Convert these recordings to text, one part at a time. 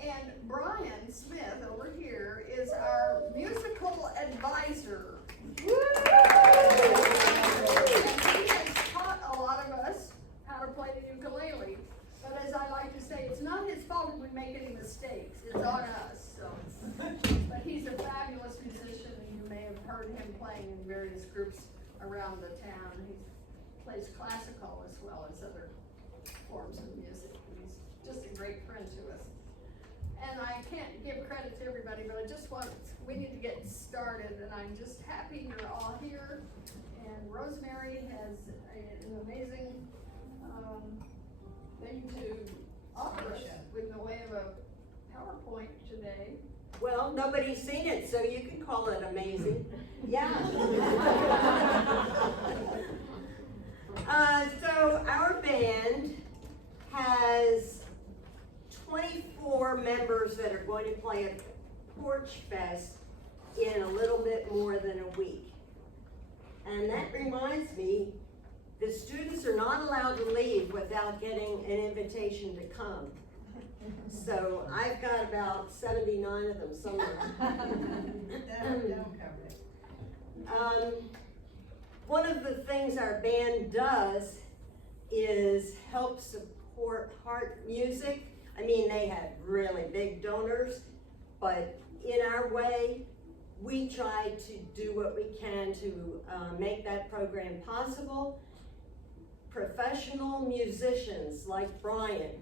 And Brian Smith over here is our musical advisor. Woo! And he has taught a lot of us how to play the ukulele. But as I like to say, it's not his fault if we make any mistakes. It's on us. So. But he's a fabulous musician, and you may have heard him playing in various groups around the town. He plays classical as well as other forms of music. He's just a great friend to us. And I can't give credit to everybody, but we need to get started, and I'm just happy you're all here. And Rosemary has an amazing thing to offer us in the way of a PowerPoint today. Well, nobody's seen it, so you can call it amazing. Yeah. So our band has 24 members that are going to play at Porch Fest in a little bit more than a week. And that reminds me, the students are not allowed to leave without getting an invitation to come. So I've got about 79 of them somewhere. One of the things our band does is help support heart music. I mean, they have really big donors, but in our way, we try to do what we can to make that program possible. Professional musicians like Brian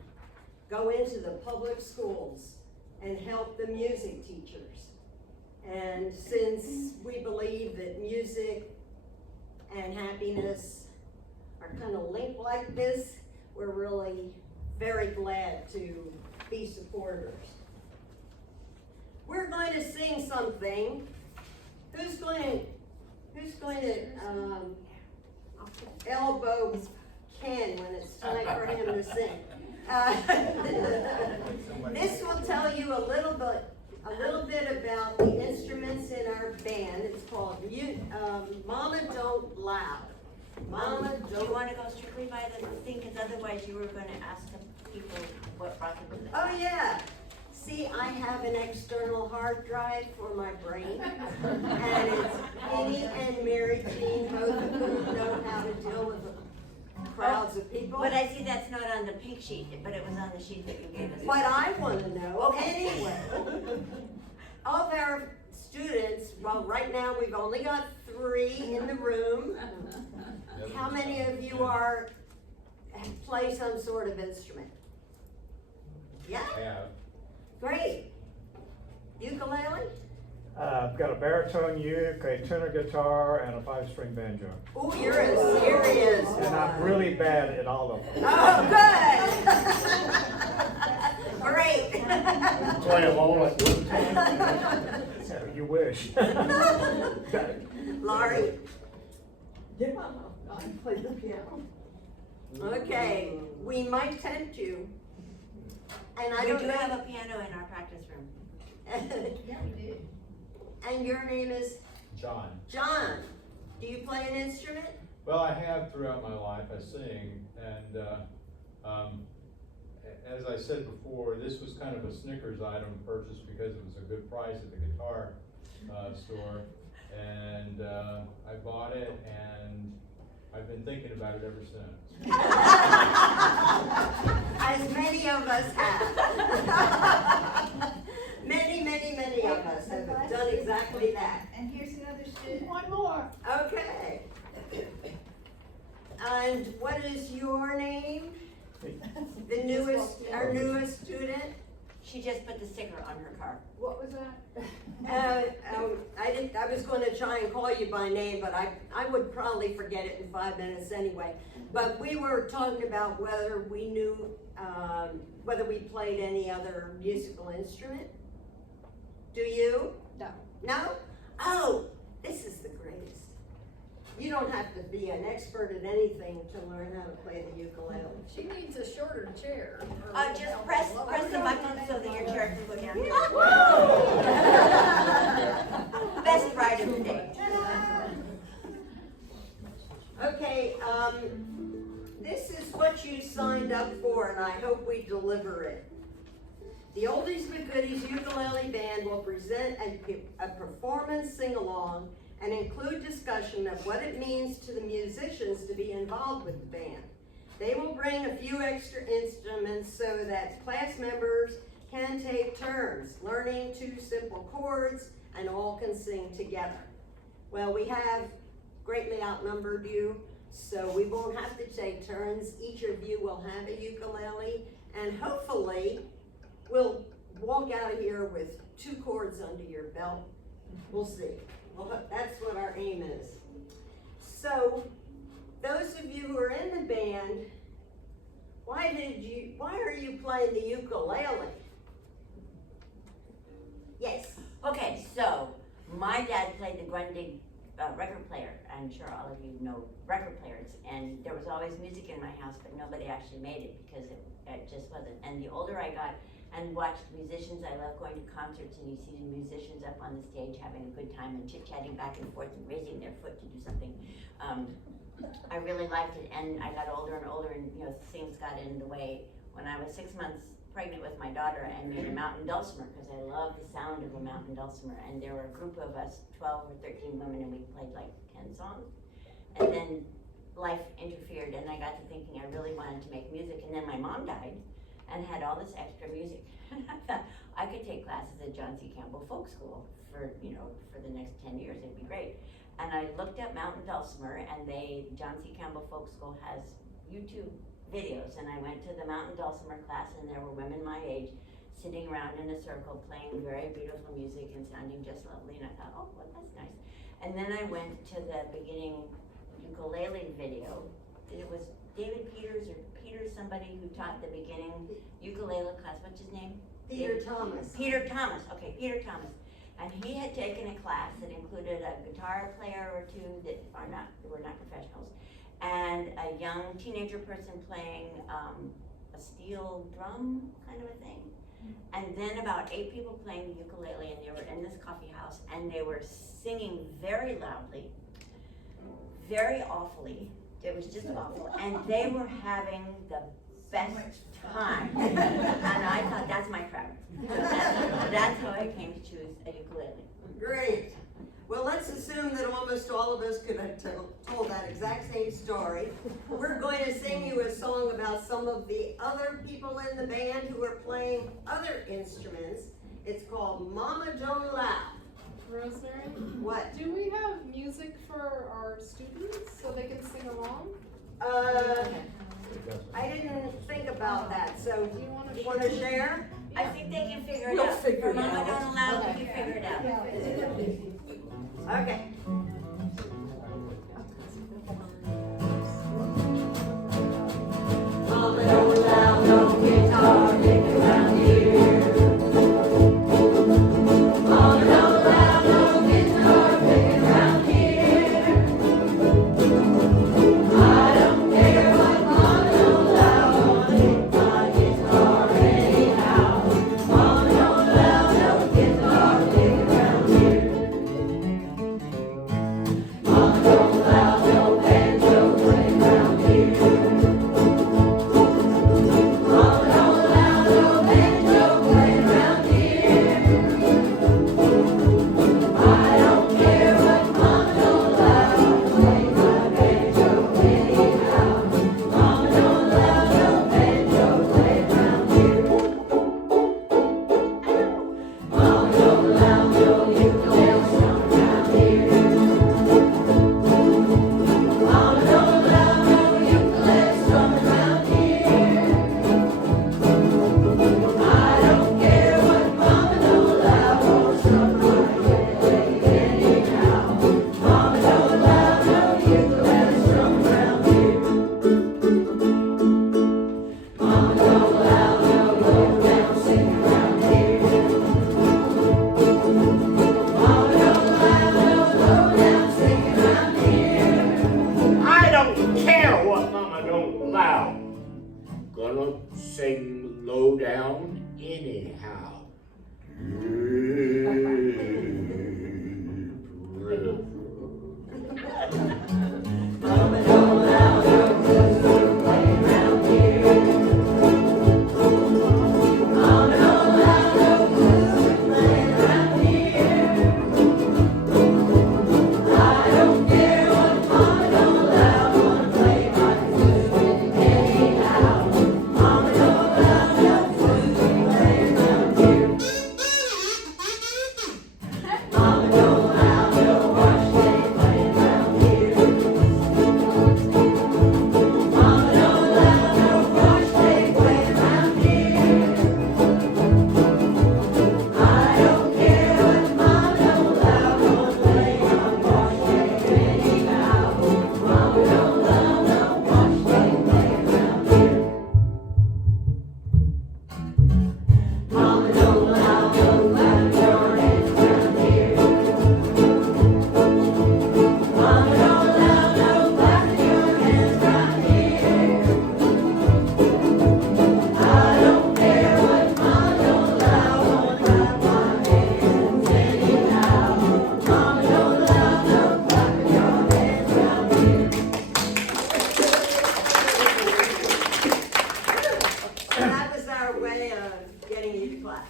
go into the public schools and help the music teachers. And since we believe that music and happiness are kind of linked like this, we're really very glad to be supporters. We're going to sing something. Who's going to elbow Ken when it's time for him to sing? This will tell you a little bit about the instruments in our band. It's called Mama Don't Laugh. Mama, do you want to go strictly by the thing? Because otherwise you were going to ask the people what brought them to the Oh yeah. See, I have an external hard drive for my brain. And it's Penny and Mary Jean, both of whom know how to deal with crowds of people. But I see that's not on the pink sheet, but it was on the sheet that you gave us. What I want to know, Okay. anyway, of our students, well, right now we've only got 3 in the room. How many of you play some sort of instrument? Yeah? Yeah. Great. Ukulele? I've got a baritone uke, a tenor guitar, and a 5-string banjo. Oh, you're a serious And I'm really bad at all of them. Oh, good. Great. Play them all at one time. You wish. Laurie? Yeah, I play the piano. Okay, we might tempt you. And I We don't do know. have a piano in our practice room. Yeah, we did. And your name is? John. John. Do you play an instrument? Well, I have throughout my life. I sing, and as I said before, this was kind of a Snickers item purchased because it was a good price at the guitar store, and I bought it, and I've been thinking about it ever since. As many of us have. Many of us have done exactly that. And here's another student. One more. Okay. And what is your name? Our newest student? She just put the sticker on her car. What was that? I was going to try and call you by name, but I would probably forget it in 5 minutes anyway. But we were talking about whether we knew, whether we played any other musical instrument. Do you? No. No? Oh, this is the greatest. You don't have to be an expert at anything to learn how to play the ukulele. She needs a shorter chair. Just press the button so that your chair can go down. Best ride of the day. Okay, this is what you signed up for, and I hope we deliver it. The Oldies but Goodies Ukulele Band will present a performance sing-along and include discussion of what it means to the musicians to be involved with the band. They will bring a few extra instruments so that class members can take turns learning 2 simple chords and all can sing together. Well, we have greatly outnumbered you, so we won't have to take turns. Each of you will have a ukulele, and hopefully we'll walk out of here with 2 chords under your belt. We'll see. Well, that's what our aim is. So, those of you who are in the band, why are you playing the ukulele? Yes. Okay, so my dad played the Grundig record player. I'm sure all of you know record players, and there was always music in my house, but nobody actually made it because it just wasn't. And the older I got and watched musicians, I love going to concerts and you see the musicians up on the stage having a good time and chit-chatting back and forth and raising their foot to do something. I really liked it, and I got older and older, and things got in the way. When I was 6 months pregnant with my daughter, I made a mountain dulcimer because I love the sound of a mountain dulcimer. And there were a group of us, 12 or 13 women, and we played like 10 songs. And then life interfered, and I got to thinking I really wanted to make music. And then my mom died and had all this extra music. I thought I could take classes at John C. Campbell Folk School for the next 10 years. It'd be great. And I looked at mountain dulcimer, and John C. Campbell Folk School has YouTube videos, and I went to the mountain dulcimer class, and there were women my age sitting around in a circle playing very beautiful music and sounding just lovely, and I thought, oh, well, that's nice. And then I went to the beginning ukulele video. It was David Peters or Peter somebody who taught the beginning ukulele class. What's his name? Peter Thomas. Peter Thomas, okay, Peter Thomas. And he had taken a class that included a guitar player or 2 that were not professionals, and a young teenager person playing a steel drum kind of a thing. And then about 8 people playing the ukulele, and they were in this coffee house, and they were singing very loudly, very awfully. It was just awful. And they were having the best time. And I thought, that's my crowd. So that's how I came to choose a ukulele. Great. Well, let's assume that almost all of us could have told that exact same story. We're going to sing you a song about some of the other people in the band who are playing other instruments. It's called Mama Don't Laugh. Rosemary? What? Do we have music for our students so they can sing along? I didn't think about that, so Do you want you want to share? I think they can figure it We'll out. figure For it Mama out. Don't Allow, they can figure it out. Okay. Mama don't allow no guitar picking around here. Mama don't allow no guitar picking around here. I don't care what Mama don't allow, I hit my guitar anyhow. Mama don't allow no guitar picking around here. Mama don't allow no banjo playing around here. Mama don't allow no banjo playing around here. I don't care what Mama don't allow, I play my banjo anyhow. Mama don't allow no banjo playing around here. Mama don't allow no ukulele strung around here. Mama don't allow no ukulele strung around here. I don't care what Mama don't allow, or strum my ukulele anyhow. Mama don't allow no ukulele strung around here. Mama don't allow no low down singing around here. Mama don't allow no low down singing around here. I don't care what Mama don't allow. Gonna sing low down anyhow. Mama don't allow no blues playing around here. Mama don't way of getting you to clap.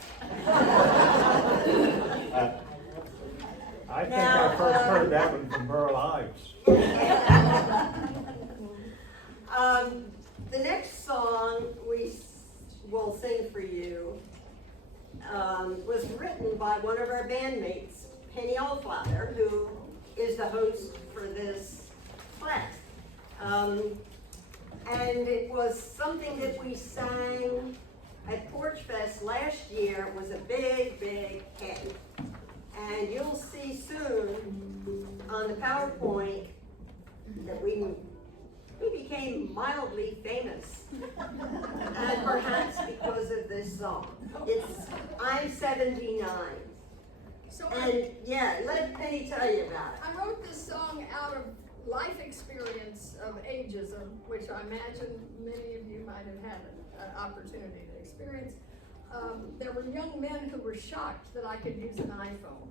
I think Now, I first heard that one from Burl Ives. The next song we will sing for you was written by one of our bandmates, Penny Oldfather, who is the host for this class. And it was something that we sang at Porch Fest last year. It was a big, big hit. And you'll see soon on the PowerPoint that we became mildly famous. And perhaps because of this song. It's I'm 79. So And yeah, let Penny tell you about it. I wrote this song out of life experience of ageism, which I imagine many of you might have had an opportunity to experience. There were young men who were shocked that I could use an iPhone.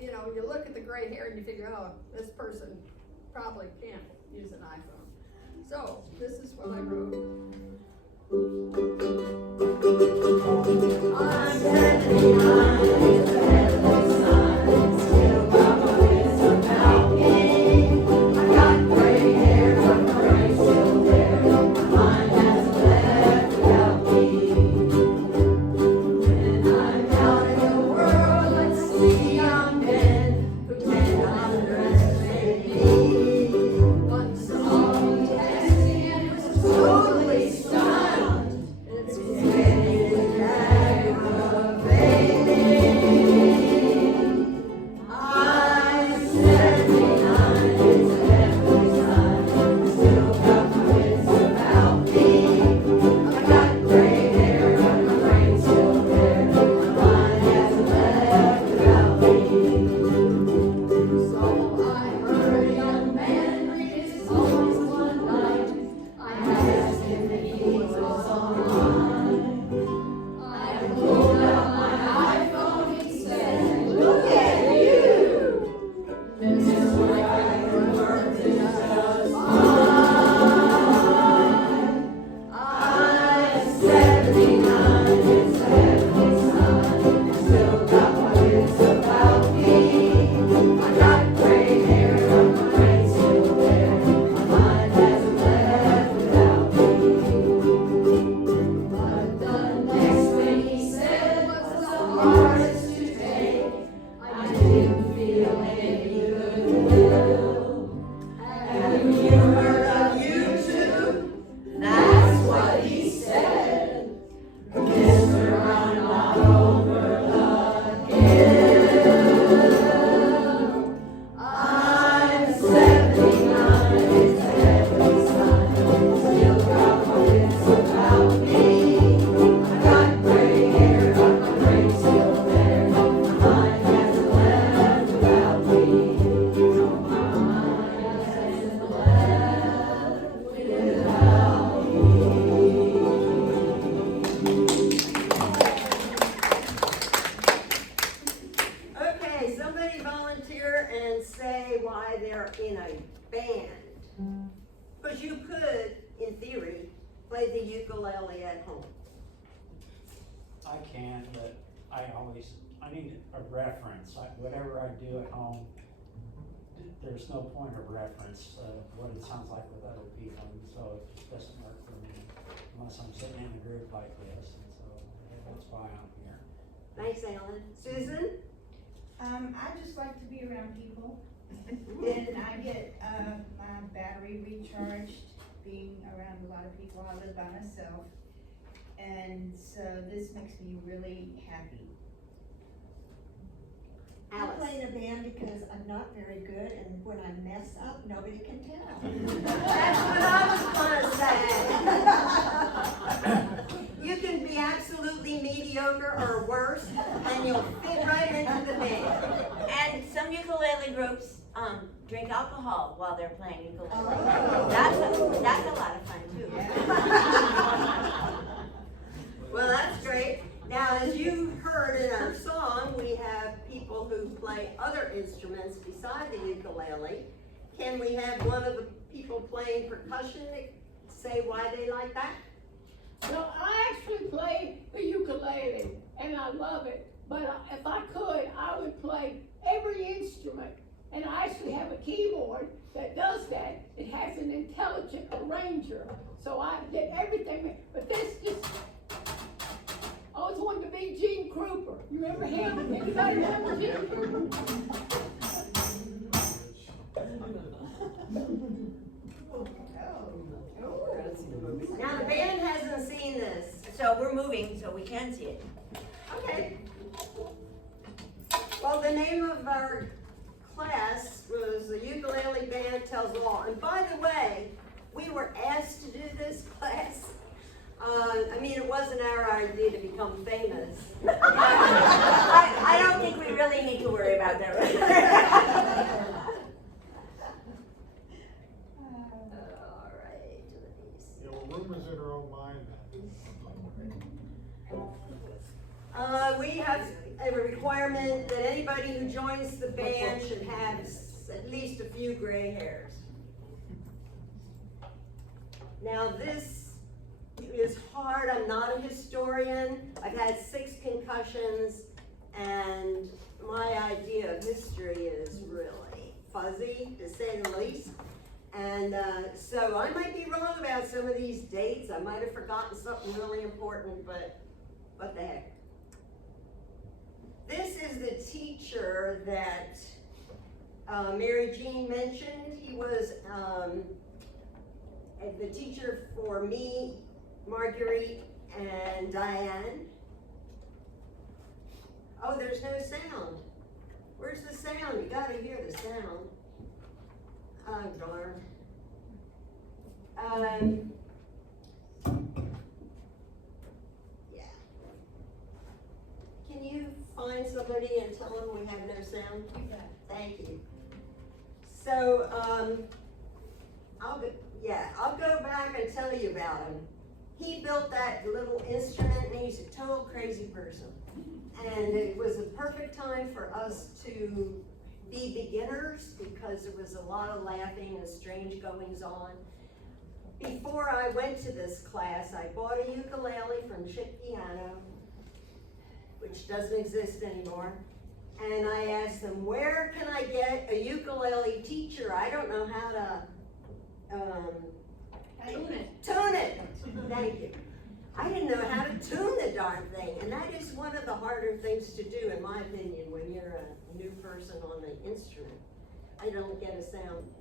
You know, you look at the gray hair and you figure, oh, this person probably can't use an iPhone. So, this is what I wrote. I'm 79, it's a heavenly sign, still got my wits about me. I got gray hair, but my brain's still there, my mind hasn't left without me. When I'm out in the world, let's see young men who tend to underestimate me. One saw me texting and was totally stunned. It's getting I'm 79, it's a heavenly sign. I still got my wits about me. I got gray hair, but my brain's still there. My mind hasn't left without me. So I heard a young man read his poems one night. I asked him if he was online. I pulled out my iPhone, he said, look at you! Mr. Right, work is just fine. I'm 79, it's a heavenly sign. I still got my wits about me. I got gray hair, but my brain's still there. My mind hasn't left without me. But the next thing he said was the hardest to take. I didn't feel any goodwill. Have you heard of YouTube? That's what he said. Mr. I'm not over the hill. I'm 79, it's a heavenly sign. Still got my wits about me. I got gray hair, but my brain's still there. My mind hasn't left without me. No, my mind hasn't left without me. Okay, somebody volunteer and say why they're in a band. Because you could, in theory, play the ukulele at home. I can, but I need a reference. Whatever I do at home, there's no point of reference, what it sounds like with other people, and so it just doesn't work for me unless I'm sitting in a group like this, and so that's why I'm here. Thanks, Alan. Susan? I just like to be around people, and I get, my battery recharged being around a lot of people. I live by myself, and so this makes me really happy. I play in a band because I'm not very good, and when I mess up, nobody can tell. That's what I was gonna say. You can be absolutely mediocre or worse, and you'll fit right into the band. And some ukulele groups drink alcohol while they're playing ukulele. Oh. That's a lot of fun too. Well, that's great. Now, as you heard in our song, we have people who play other instruments beside the ukulele. Can we have one of the people playing percussion say why they like that? Well, I actually play love it, but if I could, I would play every instrument. And I actually have a keyboard that does that. It has an intelligent arranger, so I get everything. But this just, I always wanted to be Gene Krupa. You remember him? Anybody remember Gene Krupa? Now, the band hasn't seen this. So we're moving, so we can see it. Okay. Well, the name of our class was the Ukulele Band Tells the Law. And by the way, we were asked to do this class. I mean, it wasn't our idea to become famous. I don't think we really need to worry about that. All right, Yeah, well, rumors in her own mind. we have a requirement that anybody who joins the band should have at least a few gray hairs. Now this is hard, I'm not a historian, I've had 6 concussions, and my idea of history is really fuzzy, to say the least. And so I might be wrong about some of these dates, I might have forgotten something really important, but what the heck. This is the teacher that Mary Jean mentioned. He was the teacher for me, Marguerite, and Diane. Oh, there's no sound. Where's the sound? You gotta hear the sound. Oh, darn. Yeah. Can you find somebody and tell them we have no sound? Thank you. So, I'll go back and tell you about him. He built that little instrument and he's a total crazy person. And it was a perfect time for us to be beginners because there was a lot of laughing and strange goings on. Before I went to this class, I bought a ukulele from Chick Piano, which doesn't exist anymore. And I asked them, where can I get a ukulele teacher? I don't know how to, tune it. Thank you. I didn't know how to tune the darn thing, and that is one of the harder things to do, in my opinion, when you're a new person on the instrument. I don't get a sound.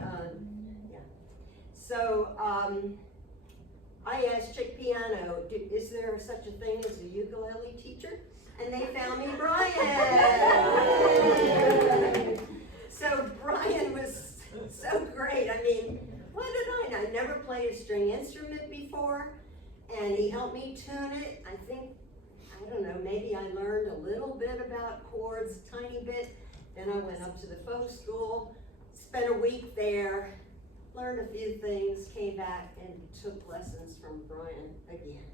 Yeah. So, I asked Chick Piano, is there such a thing as a ukulele teacher? And they found me Brian. So Brian was so great. I mean, what did I know? I never played a string instrument before, and he helped me tune it. I think, I don't know, maybe I learned a little bit about chords, a tiny bit. Then I went up to the folk school, spent a week there, learned a few things, came back and took lessons from Brian again.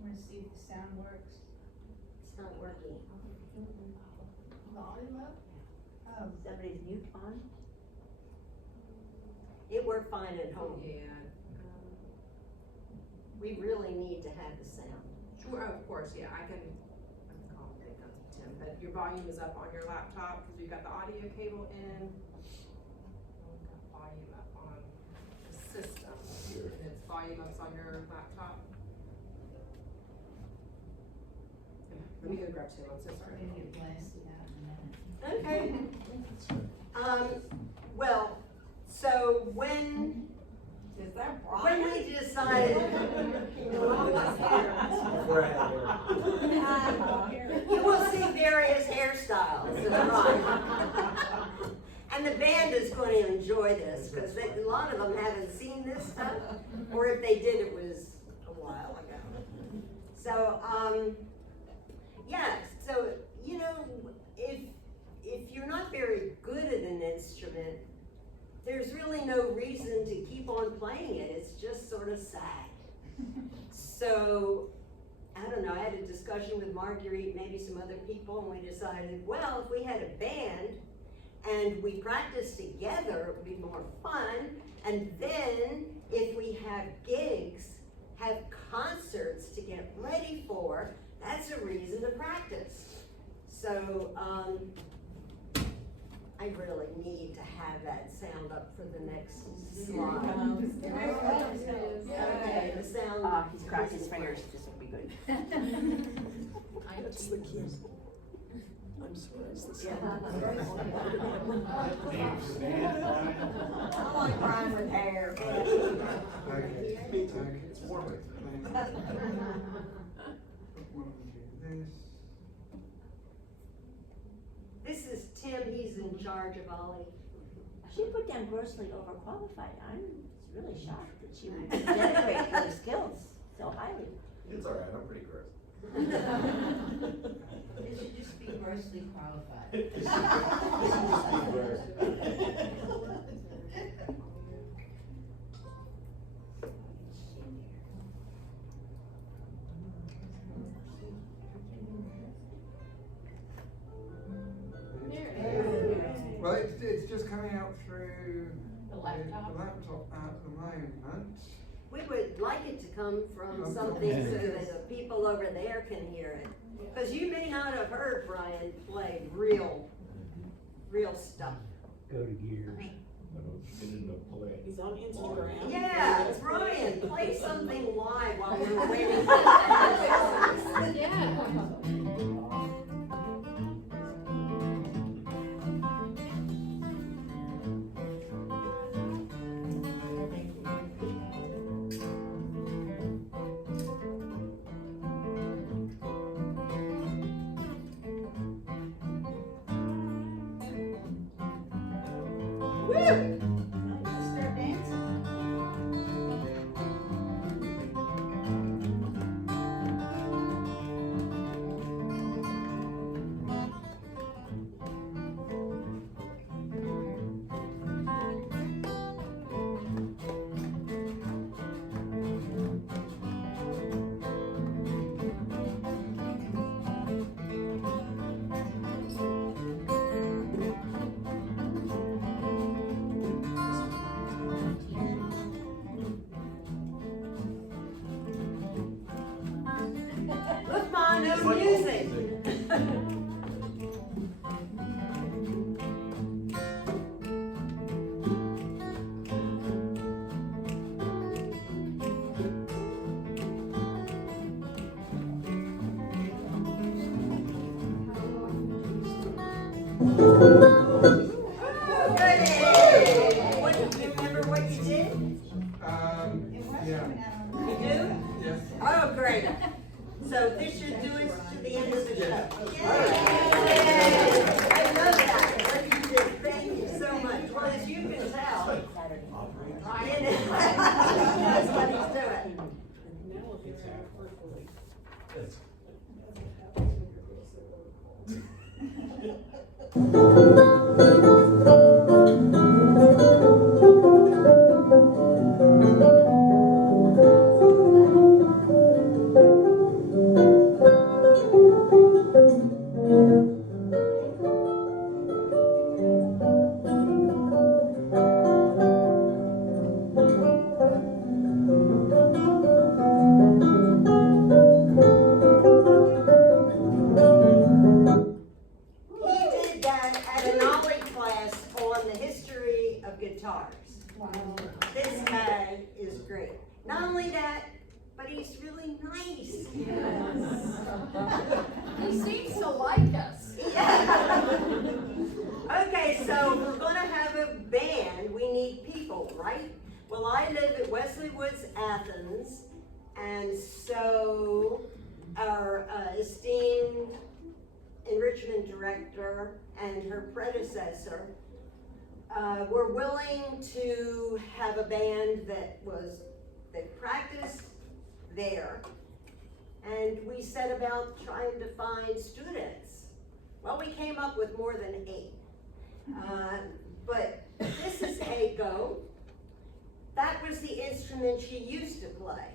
Want to see if the sound works? It's not working. Volume up. Somebody's mute on? It worked fine at home. Yeah. We really need to have the sound. Sure, of course, yeah, I can call it Tim, but your volume is up on your laptop because we've got the audio cable in. We've got volume up on the system, and it's volume up on your laptop. Let me go grab Tim, I'm so sorry. I'm gonna get blasted out in a minute. Okay. Well, so when Is that we decided, you will see various hairstyles, that's right. And the band is going to enjoy this because a lot of them haven't seen this stuff, or if they did, it was a while ago. So, yeah, so, you know, if you're not very good at an instrument, there's really no reason to keep on playing it. It's just sort of sad. So, I don't know, I had a discussion with Marguerite, maybe some other people, and we decided, well, if we had a band and we practiced together, it would be more fun. And then, if we have gigs, have concerts to get So, I really need to have that sound up for the next slide. Okay, the sound. He's crossed his fingers, this will be good. That's the key. I'm surprised this I like Brian with hair. Me too. It's warmer. This is Tim, he's in charge of OLLI. She put down grossly overqualified. I'm really shocked that she would generate those skills so highly. It's alright, I'm pretty gross. It should just be grossly qualified. Well, it's just coming out through The laptop. the laptop at the moment. We would like it to come from something so that the people over there can hear it. Because you may not have heard Brian play real stuff. Go to gears. He's on Instagram. Yeah, Brian, play something live while we're waiting. Yeah. Start dancing. Look, Ma, no music. What, do you remember what you did? It was Yeah. coming out on. You do? Yes. Oh, great. So this should do us to the end of the show. Yay! I love that. What you did. Thank you so much. Well, as you can tell, Brian knows what he's doing. He did that at an OLLI class on the history of guitars. Wow. This guy is great. Not only that, but he's really nice. He seems to like us. Yeah. Okay, so if we're gonna have a band, we need people, right? Well, I live at Wesley Woods, Athens, and so our esteemed enrichment director and her predecessor were willing to have a band that practiced there. And we set about trying to find students. Well, we came up with more than 8. But this is Aiko. That was the instrument she used to play.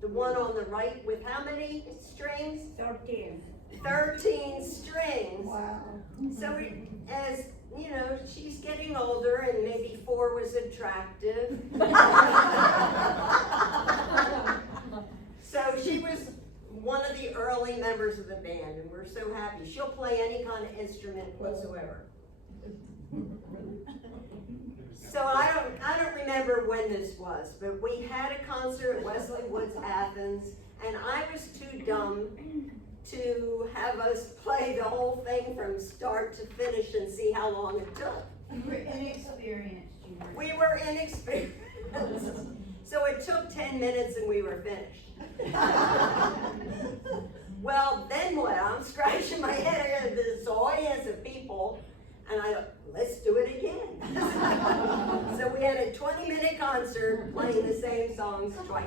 The one on the right with how many strings? 13. 13 strings. Wow. So as you know, she's getting older and maybe 4 was attractive. So she was one of the early members members of the band, and we're so happy. She'll play any kind of instrument whatsoever. So I don't remember when this was, but we had a concert at Wesley Woods Athens, and I was too dumb to have us play the whole thing from start to finish and see how long it took. You were inexperienced, you were. We were inexperienced. So it took 10 minutes and we were finished. Well, then what? I'm scratching my head at this audience of people, and I thought, let's do it again. So we had a 20-minute concert playing the same songs twice.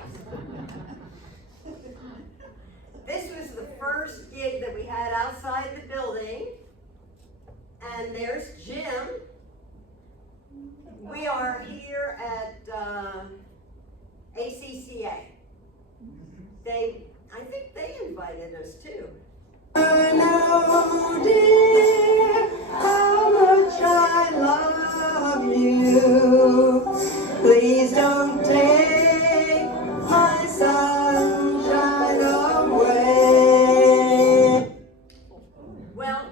This was the first gig that we had outside the building, and there's Jim. We are here at ACCA. I think they invited us too. I know, dear, how much I love you. Please don't take my sunshine away. Well,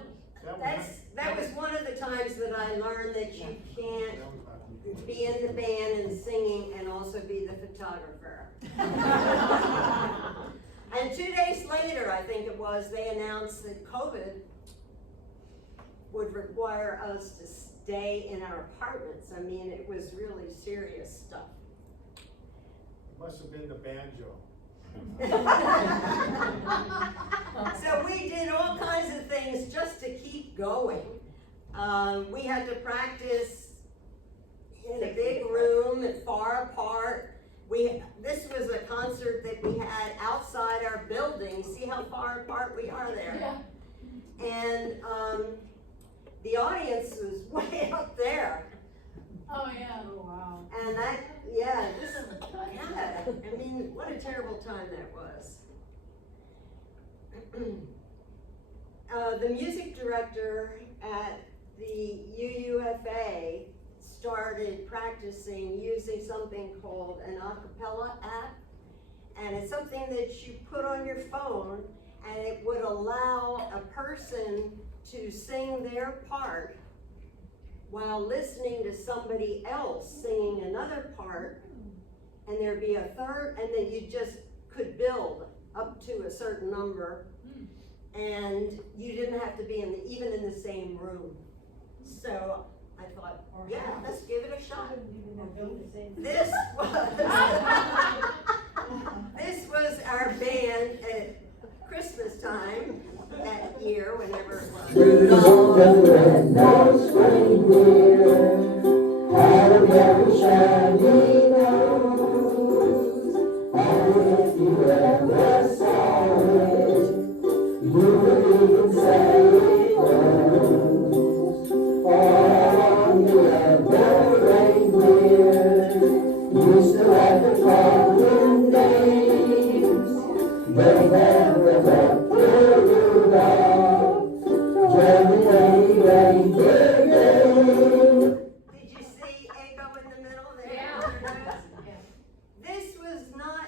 that was one of the times that I learned that you can't be in the band and singing and also be the photographer. And 2 days later, I think it was, they announced that COVID would require us to stay in our apartments. I mean, it was really serious stuff. Must have been the banjo. So we did all kinds of things just to keep going. We had to practice in a big room and far apart. This was a concert that we had outside our building. See how far apart we are there? Yeah. And the audience was way up there. Oh, yeah. Oh, wow. And I mean, what a terrible time that was. The music director at the UUFA started practicing using something called an a cappella app, and it's something that you put on your phone, and it would allow a person to sing their part while listening to somebody else singing another part, and there'd be a third, and then you just could build up to a certain number, and you didn't have to be even in the same room. So I thought, yeah, let's give it a shot. This was our band at Christmas time that year, whenever it was. Rudolph the red-nosed reindeer had a very shiny nose, and if you ever saw it, you would even say it knows. On the other reindeer used to have the following names. They never left the Rudolph, Did you see Echo in the middle there? Yeah. This was not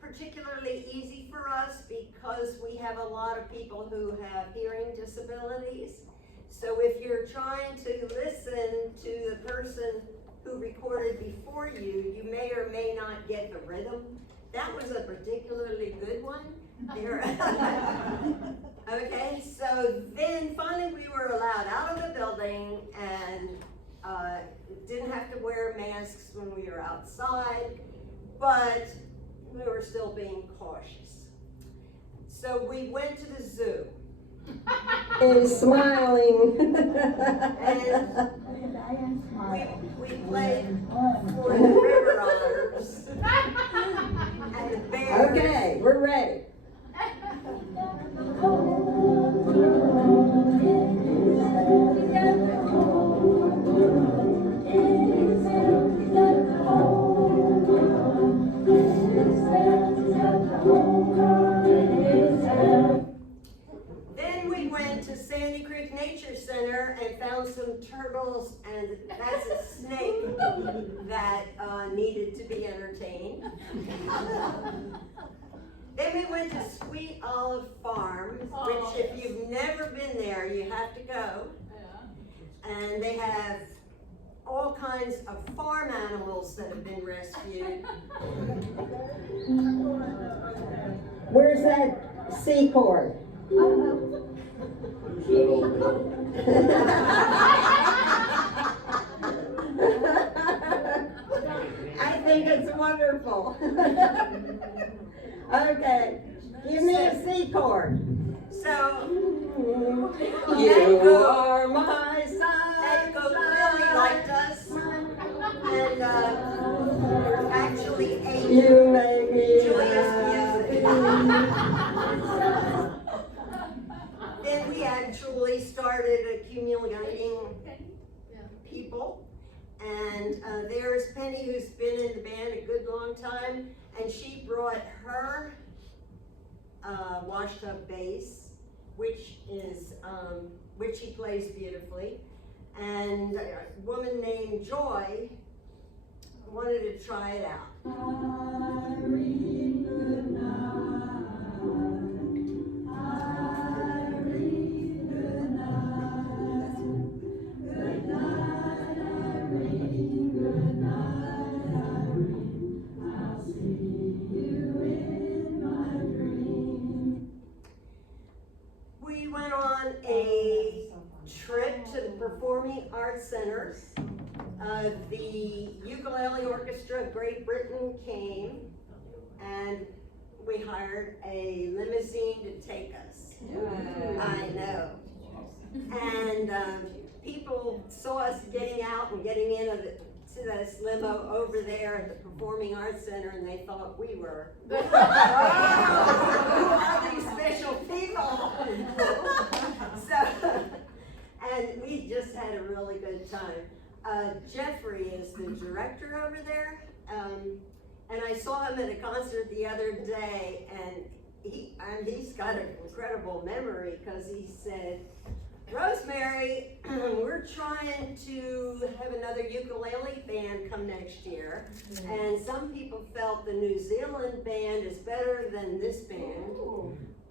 particularly easy for us because we have a lot of people who have hearing disabilities. So if you're trying to listen to the person who recorded before you, you may or may not get the rhythm. That was a particularly good one. Okay, so then finally we were allowed out of the building and didn't have to wear masks when we were outside, but we were still being cautious. So we went to the zoo. And smiling. And we played for the River Otters and the Bears. Okay, we're ready. Then we went to Sandy Creek Nature Center and found some turtles, and that's a snake that needed to be entertained. Then we went went to Sweet Olive Farm, which if you've never been there, you have to go. And they have all kinds of farm animals that have been rescued. Where's that C chord? I think it's wonderful. Okay, give me a C chord. So, You are my that goat sunshine. really liked us, and actually ate You make me Julia's happy. music. Then we actually started accumulating people, and there's Penny, who's been in the band a good long time, and she brought her washed up bass, which she plays beautifully, and a woman named Joy wanted to try it out. Irene, good night. Irene, good night. Good night, Irene. Good night, Irene. I'll see you in my dream. We went on a trip to the Performing Arts Center. The Ukulele Orchestra of Great Britain came, and we hired a limousine to take us. I know. And people saw us getting out and getting into to this limo over there at the Performing Arts Center, and they thought we were, who are these special people? So, and we just had a really good time. Jeffrey is the director over there, and I saw him at a concert the other day, and he's got an incredible memory, because he said, Rosemary, we're trying to have another ukulele band come next year, and some people felt the New Zealand band is better than this band.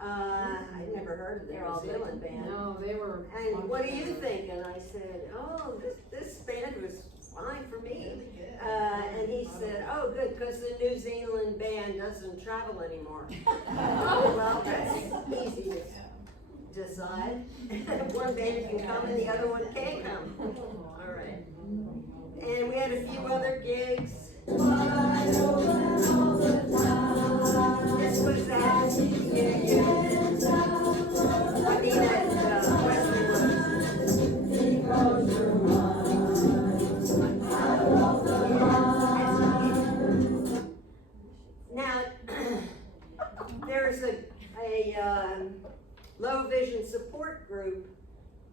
I'd never heard of the New Zealand band. No, they were. And what do you think? And I said, oh, this band was fine for me. And he said, oh, good, because the New Zealand band doesn't travel anymore. Well, that's easy to decide. One band can come and the other one can't come. All right. And we had a few other gigs. This was at Now, there's a low vision support group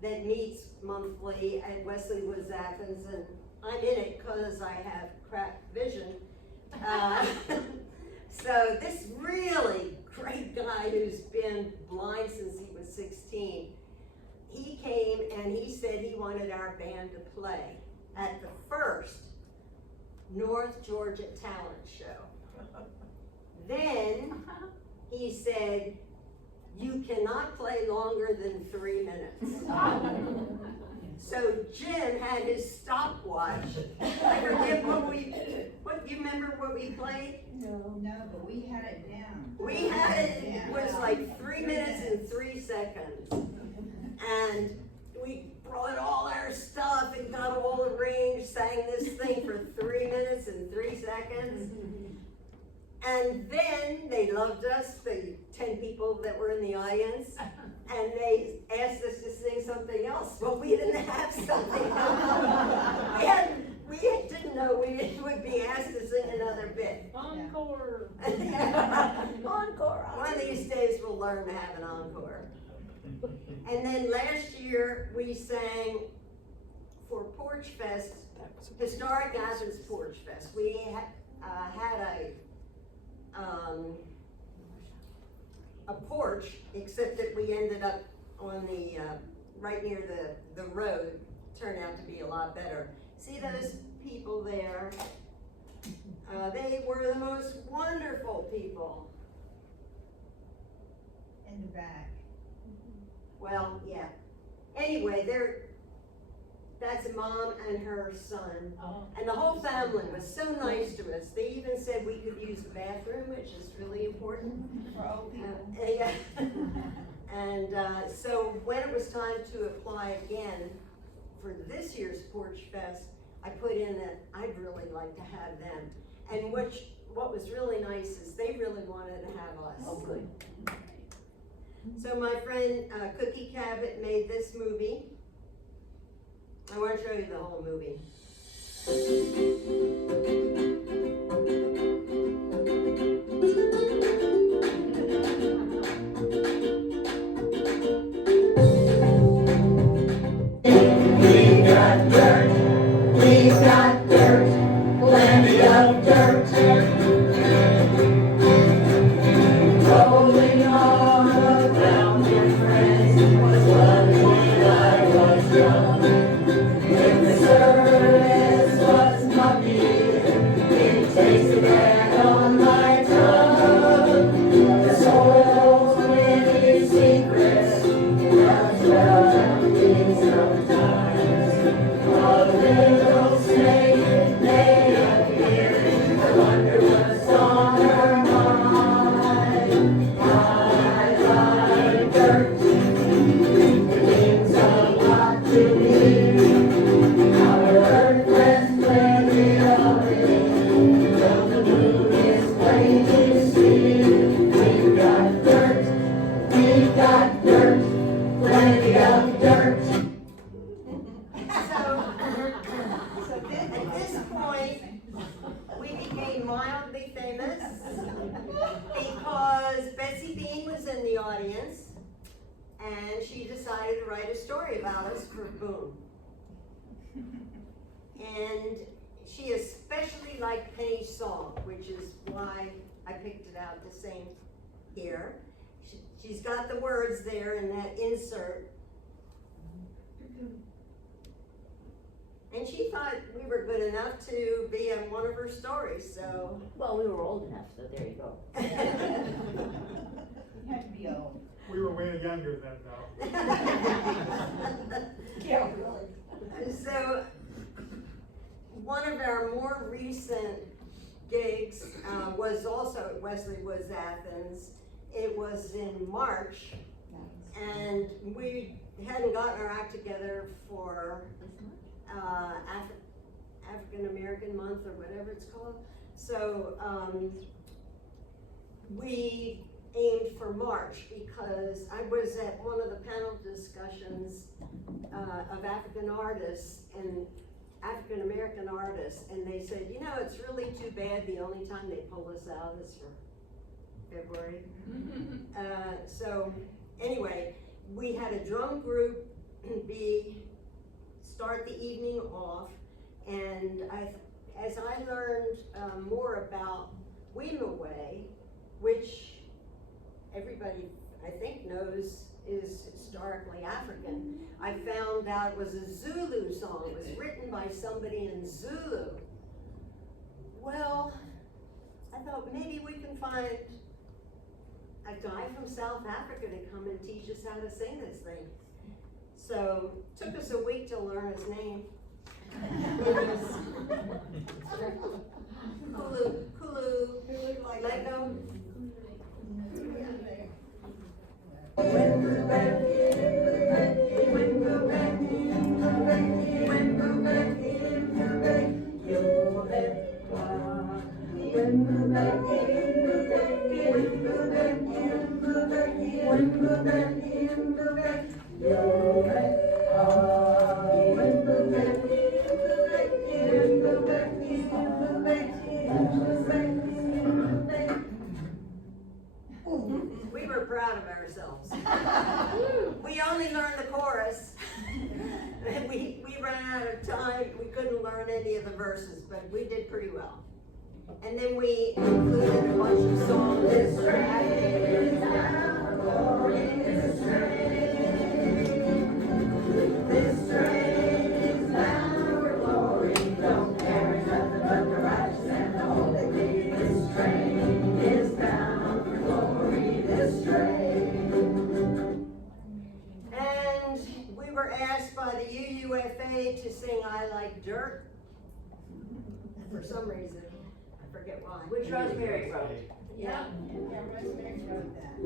that meets monthly at Wesley Woods Athens, and I'm in it because I have crap vision. So this really great guy who's been blind since he was 16, he came and he said he wanted our band to play at the first North Georgia Talent Show. Then he said, you cannot play longer than 3 minutes. So Jim had his stopwatch. I forget you remember what we played? No, but we had it down. We had it was like 3 minutes and 3 seconds. And we brought all our stuff and got all arranged, sang this thing for 3 minutes and 3 seconds. And then they loved us, the 10 people that were in the audience, and they asked us to sing something else, but we didn't have something else. We didn't know we would be asked to sing another bit. Encore. Encore. One of these days we'll learn to have an encore. And then last year we sang for Porch Fest, Historic Athens Porch Fest. We had a porch, except that we ended up on the right near the road. Turned out to be a lot better. See those people there? They were the most wonderful people. in the back. Well, yeah. Anyway, that's a mom and her son. And the whole family was so nice to us. They even said we could use the bathroom, which is really important. For old people. Yeah. And so when it was time to apply again for this year's Porch Fest, I put in that I'd really like to have them. And what was really nice is they really wanted to have us. Oh, good. So my friend Cookie Cabot made this movie. I want to show you the whole movie. We got dirt, plenty of dirt. Rolling on the ground, dear friends, was what we did. I was young. If the service was mucky, it tasted bad on my tongue. The soil's many secrets, that's well-founded sometimes. A little snake may appear, I wonder what's on her mind. I like dirt, it means a lot to me. Our earth has plenty of it, though the moon is plain to see. We've got dirt, plenty of dirt. So at this point, we became mildly famous because Betsy Bean was in the audience and she decided to write a story about us for Boom. And she especially liked Penny's song, which is why I picked it out to sing here. She's got the words there in that insert. And she thought we were good enough to be in one of her stories, so. Well, we were old enough, so there you go. You have to be old. We were way younger then, though. Yeah, really. So, one of our more recent gigs was also at Wesley Woods Athens. It was in March, and we hadn't gotten our act together for African American Month or whatever it's called. So we aimed for March because I was at one of the panel discussions of African artists and African American artists, and they said, you know, it's really too bad the only time they pull us out is for February. So anyway, we had a drum group start the evening off, and as I learned more about Weemaway, which everybody I think knows is historically African, I found out it was a Zulu song. It was written by somebody in Zulu. Well, I thought maybe we can find a guy from South Africa to come and teach us how to sing this thing. So it took us a week to learn his name. It was Kulu Lego. We were proud of ourselves. We only learned the chorus. We ran out of time. We couldn't learn any of the verses, but we did pretty well. And then we included a bunch of songs. This train is bound for glory. This train is bound for glory. Don't carry nothing but the righteous and the holy. This train is bound for glory. This train. me to sing I Like Dirt for some reason. I forget why. Which Rosemary wrote. Yeah. Yeah, Rosemary wrote that.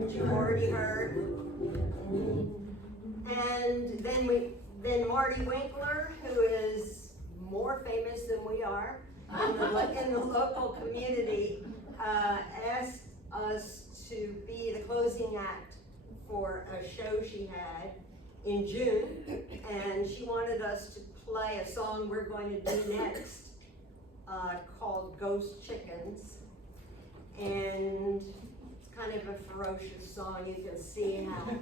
Which you've already heard. And then Marty Winkler, who is more famous than we are in the local community, asked us to be the closing act for a show she had in June, and she wanted us to play a song we're going to do next, called Ghost Chickens. And it's kind of a ferocious song, you can see how.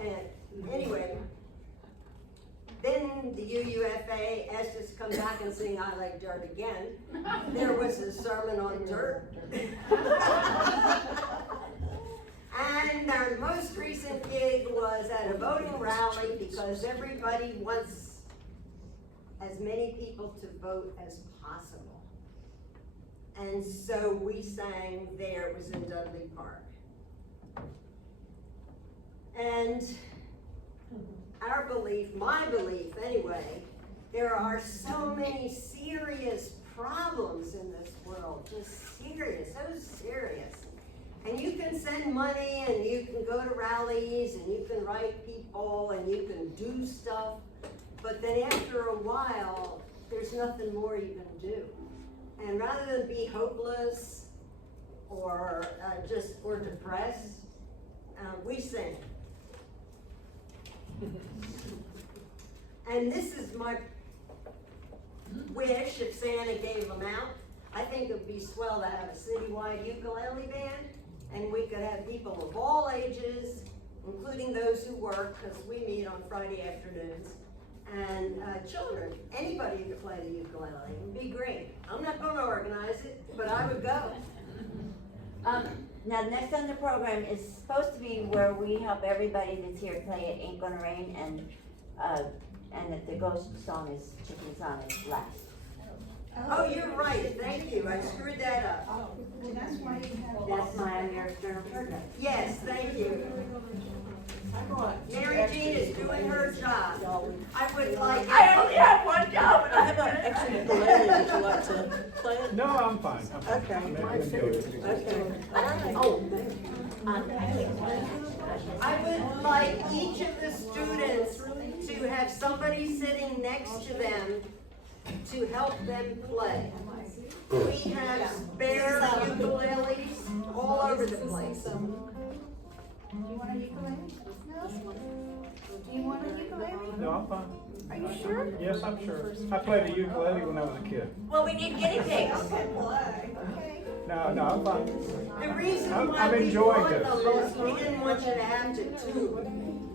And anyway, then the UUFA asked us to come back and sing I Like Dirt again. There was a sermon on dirt. And our most recent gig was at a voting rally because everybody wants as many people to vote as possible. And so we sang there, it was in Dudley Park. And our belief, my belief anyway, there are so many serious problems in this world, just serious, so serious. And you can send money and you can go to rallies and you can write people and you can do stuff, but then after a while, there's nothing more you can do. And rather than be hopeless or depressed, we sing. And this is my wish if Santa gave them out. I think it would be swell to have a citywide ukulele band, and we could have people of all ages, including those who work, because we meet on Friday afternoons, and children. Anybody who could play the ukulele would be great. I'm not going to organize it, but I would go. Now, next on the program is supposed to be where we help everybody that's here play It Ain't Gonna Rain, and that the ghost song is Chicken Song is last. Oh, you're right, thank you, I screwed that up. Well, that's why you have. That's my your external program. Yes, thank you. Mary Jean is doing her job. I would like. I only have one job, and I have an extra ukulele. Would you like to play it? No, I'm fine. I'm fine. Okay. I would like each of the students to have somebody sitting next to them to help them play. We have spare ukuleles all over the place. Do you want a ukulele? Do you want a ukulele? No, I'm fine. Are you sure? Yes, I'm sure. I played the ukulele when I was a kid. Well, we need guinea pigs. Okay. No, I'm fine. The reason I'm why we enjoying bought this. them is we didn't want you to have to tune.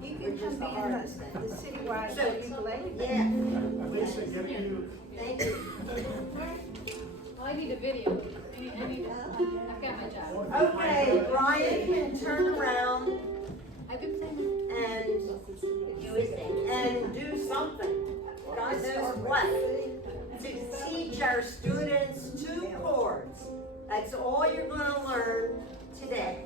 You can come be in the citywide So, ukulele. yeah, Lisa, get you. thank you. Well, I need a video. I've got my job. Okay, Brian can turn around I've been playing. and do something. God knows what. To teach our students 2 chords. That's all you're gonna learn today.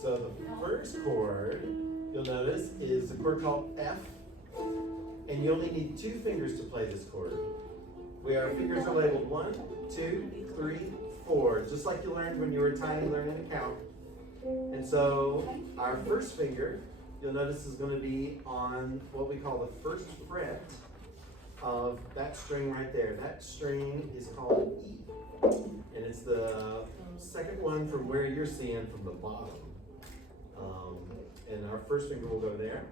So the first chord, you'll notice, is a chord called F, and you only need 2 fingers to play this chord. Our fingers are labeled 1, 2, 3, 4, just like you learned when you were tiny learning to count. And so our first finger, you'll notice, is going to be on what we call the first fret of that string right there. That string is called E, and it's the second one from where you're seeing from the bottom. And our first finger will go there.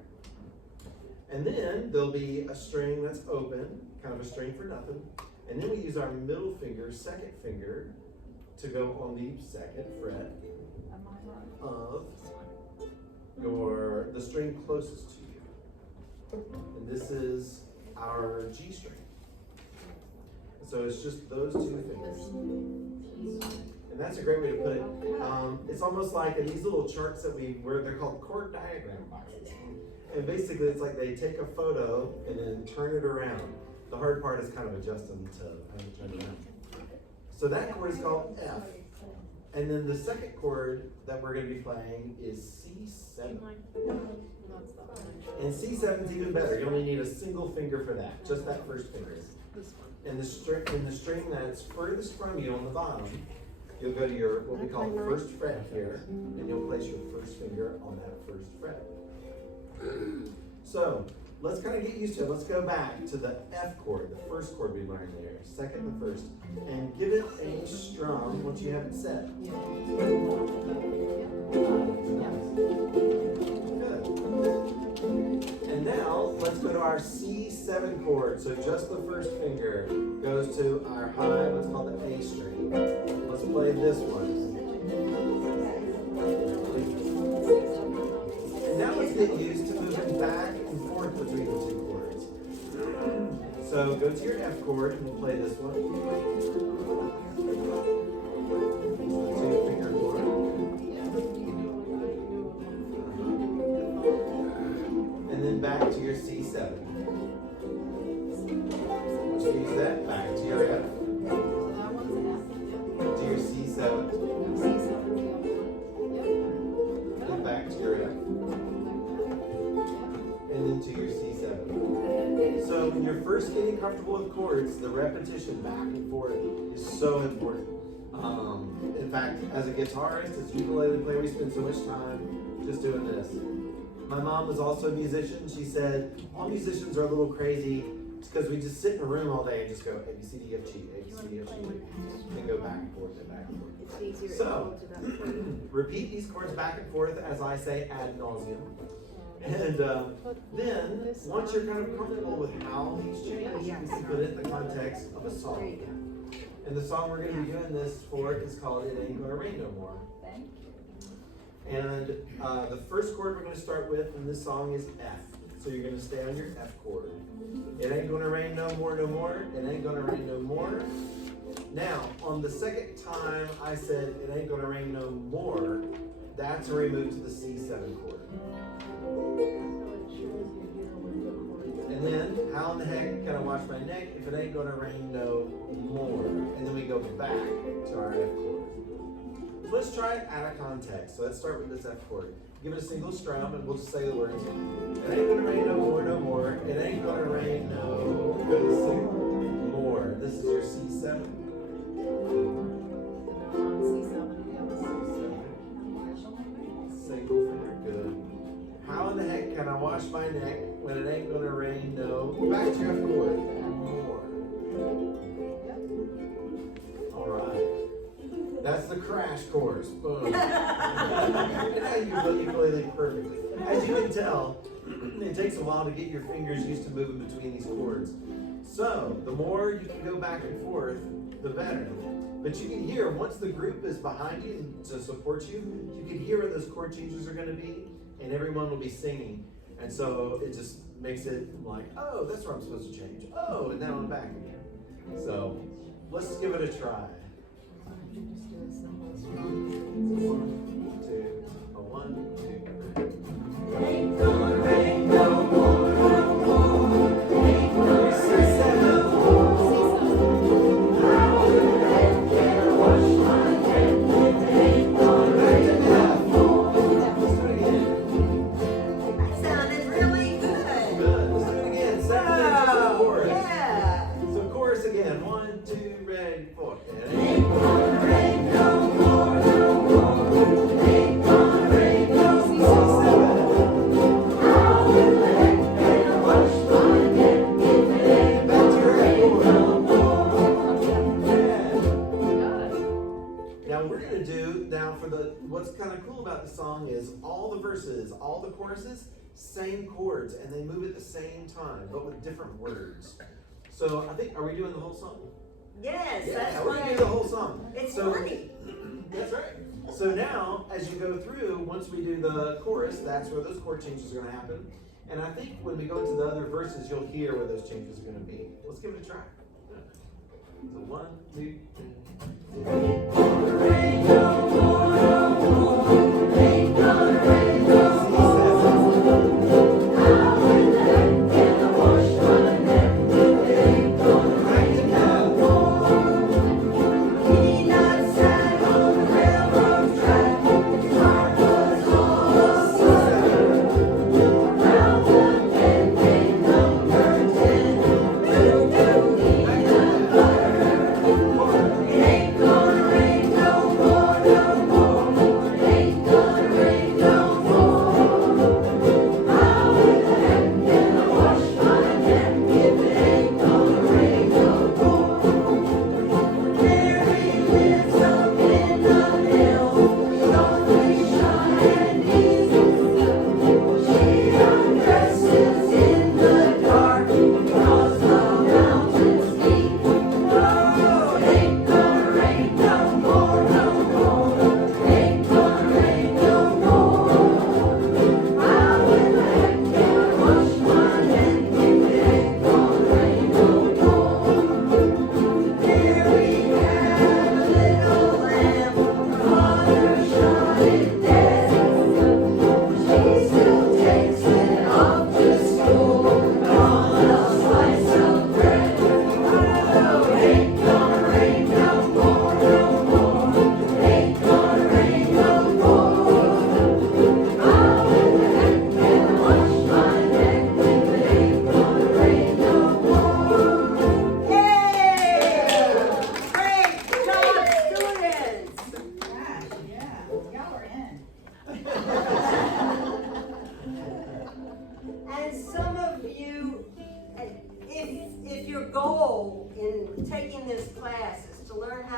And then there'll be a string that's open, kind of a string for nothing. And then we use our middle finger, second finger, to go on the second fret of the string closest to you. And this is our G string. So it's just those 2 fingers. And that's a great way to put it. It's almost like in these little charts where they're called chord diagram boxes. And basically it's like they take a photo and then turn it around. The hard part is kind of adjusting to how to turn it around. So that chord is called F. And then the second chord that we're gonna be playing is C7. And C7 is even better. You only need a single finger for that, just that first finger. And the string that's furthest from you on the bottom, you'll go to your, what we call first fret here, and you'll place your first finger on that first fret. So, let's kind of get used to it. Let's go back to the F chord, the first chord we learned there, second and first, and give it a strum once you have it set. Good. And now, let's go to our C7 chord. So just the first finger goes to our high, what's called the A string. Let's play this one. And now let's get used to moving back and forth between the two chords. So go to your F chord and we'll play this one. Two finger chord. And then back to your C7. Which means that back to your F. To your C7. And back to your F. And then to your C7. So when you're first getting comfortable with chords, the repetition back and forth is so important. In fact, as a guitarist, as a ukulele player, we spend so much time just doing this. My mom was also a musician. She said, all musicians are a little crazy because we just sit in a room all day and just go A, B, C, D, F, G, A, B, C, D, F, G, and go back and forth and back and forth. It's easier So, repeat these chords back and forth as I say ad nauseum. And then, once you're kind of comfortable with how these change, you can put it in the context of a song. And the song we're going to be doing this for is called It Ain't Gonna Rain No More. And the first chord we're going to start with in this song is F. So you're going to stay on your F chord. It ain't gonna rain no more, no more. It ain't gonna rain no more. Now, on the second time I said it ain't gonna rain no more, that's a remove to the C7 chord. And then, how in the heck can I wash my neck if it ain't gonna rain no more? And then we go back to our F chord. So let's try it out of context. So let's start with this F chord. Give it a single strum and we'll just say the words. It ain't gonna rain no more, no more. It ain't gonna rain no more. This is your C7. Single finger, good. How in the heck can I wash my neck when it ain't gonna rain no? Back to your F chord. More. All right. That's the crash course. Boom. Now you ukulele perfectly. As you can tell, it takes a while to get your fingers used to moving between these chords. So, the more you can go back and forth, the better. But you can hear, once the group is behind you and to support you, you can hear where those chord changes are going to be, and everyone will be singing. And so, it just makes it like, oh, that's where I'm supposed to change. Oh, and now I'm back again. So, let's give it a try. 1, 2, 3. Ain't gonna rain no more, no more. Ain't gonna rain no more. How the heck can I wash my head? Ain't gonna rain no more. Let's do it again. That sounded really good. Good. Let's do it again. Second to the chorus. Yeah. So chorus again. 1, 2, ready, 4. Ain't gonna rain no more, no more. Ain't gonna rain no more. How the heck can I wash my head if it ain't gonna rain no more? Now we're gonna do for what's kind of cool about the song is all the verses, all the choruses, same chords, and they move at the same time, but with different words. So I think, are we doing the whole song? Yes, Yeah, that's we're gonna right. do the whole song. It's So- funny. That's right. So now, as you go through, once we do the chorus, that's where those chord changes are going to happen. And I think when we go into the other verses, you'll hear where those changes are going to be. Let's give it a try. So 1, 2, 3. Ain't gonna rain no more, no more. Ain't gonna rain no more. How in the heck can I wash my neck? It ain't gonna rain no more. He not sat on the rail.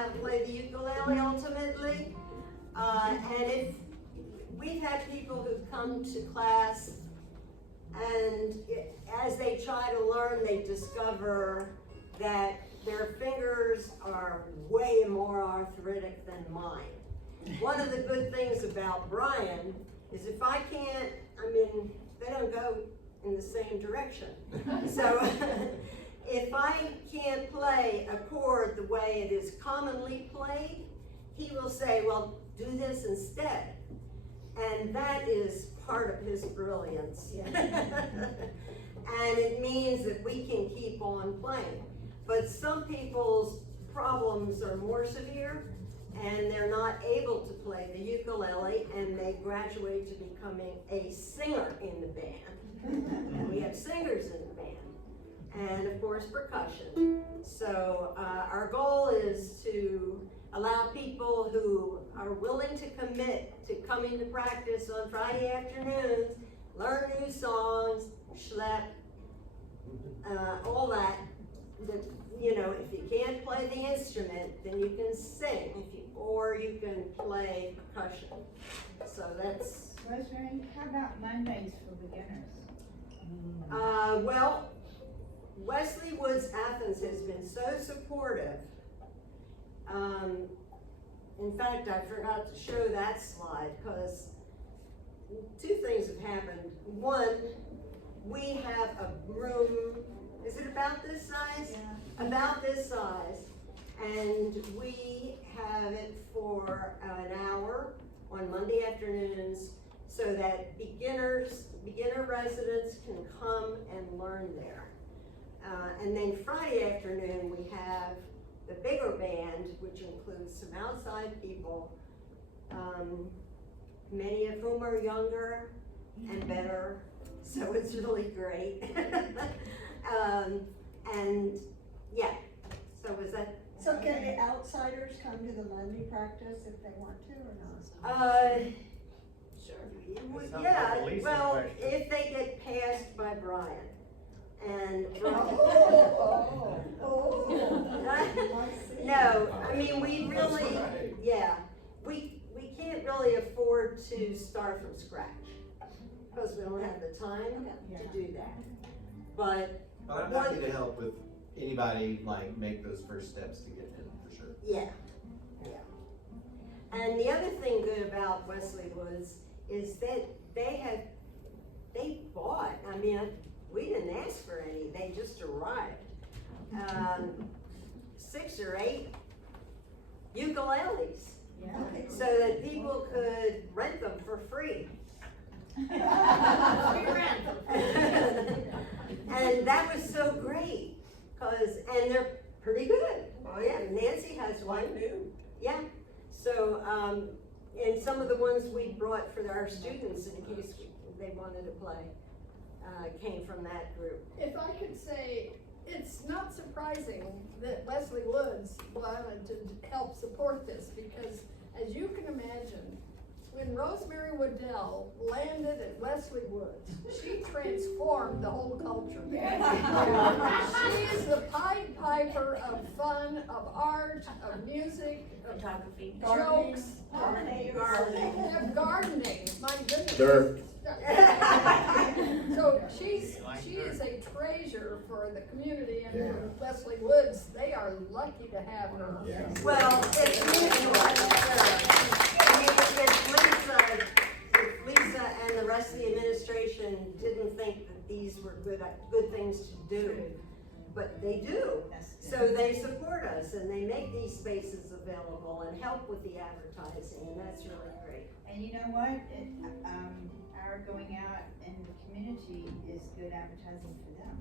how to play the ukulele ultimately. And if we've had people who come to class and as they try to learn, they discover that their fingers are way more arthritic than mine. One of the good things about Brian is if I can't, they don't go in the same direction. So if I can't play a chord the way it is commonly played, he will say, well, do this instead. And that is part of his brilliance. And it means that we can keep on playing. But some people's problems are more severe and they're not able to play the ukulele and they graduate to becoming a singer in the band. And we have singers in the band. And of course percussion. So our goal is to allow people who are willing to commit to coming to practice on Friday afternoons, learn new songs, schlep, all that. You know, if you can't play the instrument, then you can sing, or you can play percussion. So that's. Rosemary, how about Mondays for beginners? Well, Wesley Woods Athens has been so supportive. In fact, I forgot to show that slide because two things have happened. One, we have a room, is it about this size? Yeah. About this size. And we have it for an hour on Monday afternoons so that beginner residents can come and learn there. And then Friday afternoon, we have the bigger band, which includes some outside people, many of whom are younger and better, so it's really great. And yeah, so was that? So can the outsiders come to the Monday practice if they want to or not? Sure. Yeah, well, if they get passed by Brian. And no, I mean, we really, yeah, we can't really afford to start from scratch because we don't have the time to do that. But I'm happy to help with anybody, like, make those first steps to get in, for sure. Yeah, yeah. And the other thing good about Wesley Woods is that they bought, I mean, we didn't ask for any, they just arrived. 6 or 8 ukuleles, so that people could rent them for free. And that was so great, and they're pretty good. Oh yeah, Nancy has one. Yeah, so, and some of the ones we brought for our students in case they wanted to play. Came from that group. If I could say, it's not surprising that Wesley Woods wanted to help support this because, as you can imagine, when Rosemary Waddell landed at Wesley Woods, she transformed the whole culture. She is the Pied Piper of fun, of art, of music, of photography, jokes, gardening. My goodness. Dirt. So she is a treasure for the community and for Wesley Woods. They are lucky to have her. Yeah. Well, it's unusual. If Lisa and the rest of the administration didn't think that these were good things to do, but they do. So they support us and they make these spaces available and help with the advertising, and that's really great. And you know what? Our going out in the community is good advertising for them.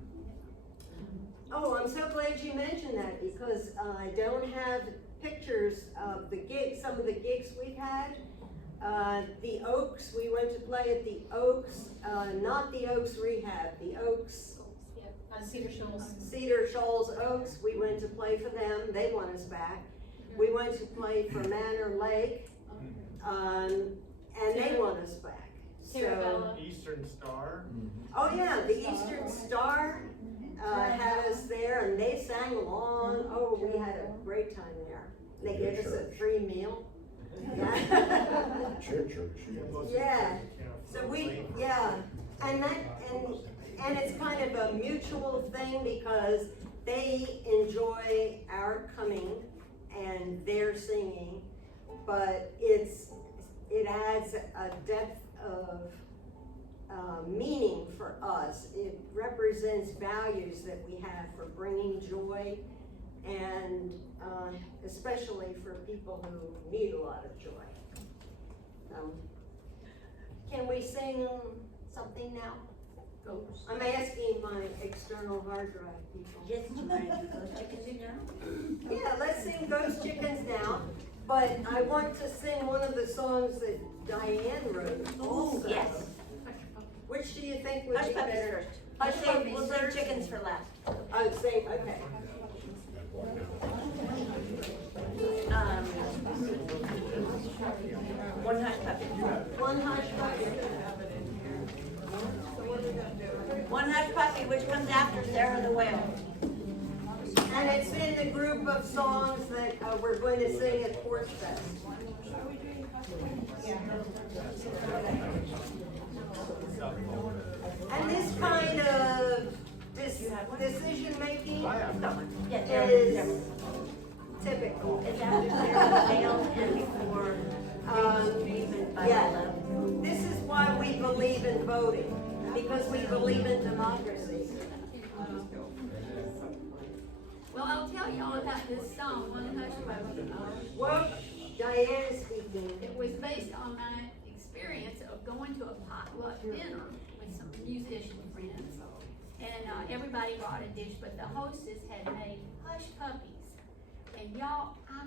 Oh, I'm so glad you mentioned that because I don't have pictures of the gigs, some of the gigs we've had. The Oaks, we went to play at the Oaks, not the Oaks Rehab, the Oaks. Cedar Shoals. Cedar Shoals Oaks, we went to play for them, they want us back. We went to play for Manor Lake, and they want us back. So, Eastern Star. oh yeah, the Eastern Star had us there and they sang along. Oh, we had a great time there. They gave us a free meal. Church. Yeah, so and it's kind of a mutual thing because they enjoy our coming and their singing, but it adds a depth of meaning for us. It represents values that we have for bringing joy, and especially for people who need a lot of joy. Can we sing something now? I'm asking my external hard drive people. Yes, do you want to do Ghost Chickens now? Yeah, let's sing Ghost Chickens now, but I want to sing one of the songs that Diane wrote also. Yes. Which do you think would Hush be Puppies better? first. Hush Puppies We'll first? sing Chickens for last. I would say, okay. One Hush Puppy. One Hush Puppy. One Hush Puppy, which comes after Sarah the Whale. And it's in the group of songs that we're going to sing at Porch Fest. And this kind of decision making is typical. It's after Sarah the Whale and before Dreaming by yeah. Love. This is why we believe in voting, because we believe in democracy. Well, I'll tell you all about this song, One Hush Puppy. Well, Diane is speaking. It was based on my experience of going to a potluck dinner with some musician friends. And everybody brought a dish, but the hostess had made hush puppies. And y'all, I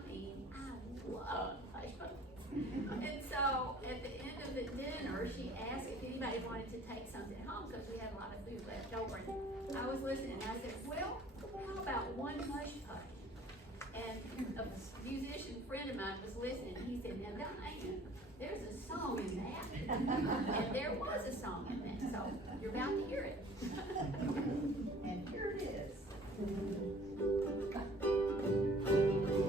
love hush puppies. And so at the end of the dinner, she asked if anybody wanted to take something home because we had a lot of food left over. And I was listening and I said, well, how about one hush puppy? And a musician friend of mine was listening and he said, now Diane, there's a song in that. And there was a song in that, so you're about to hear it. And here it is.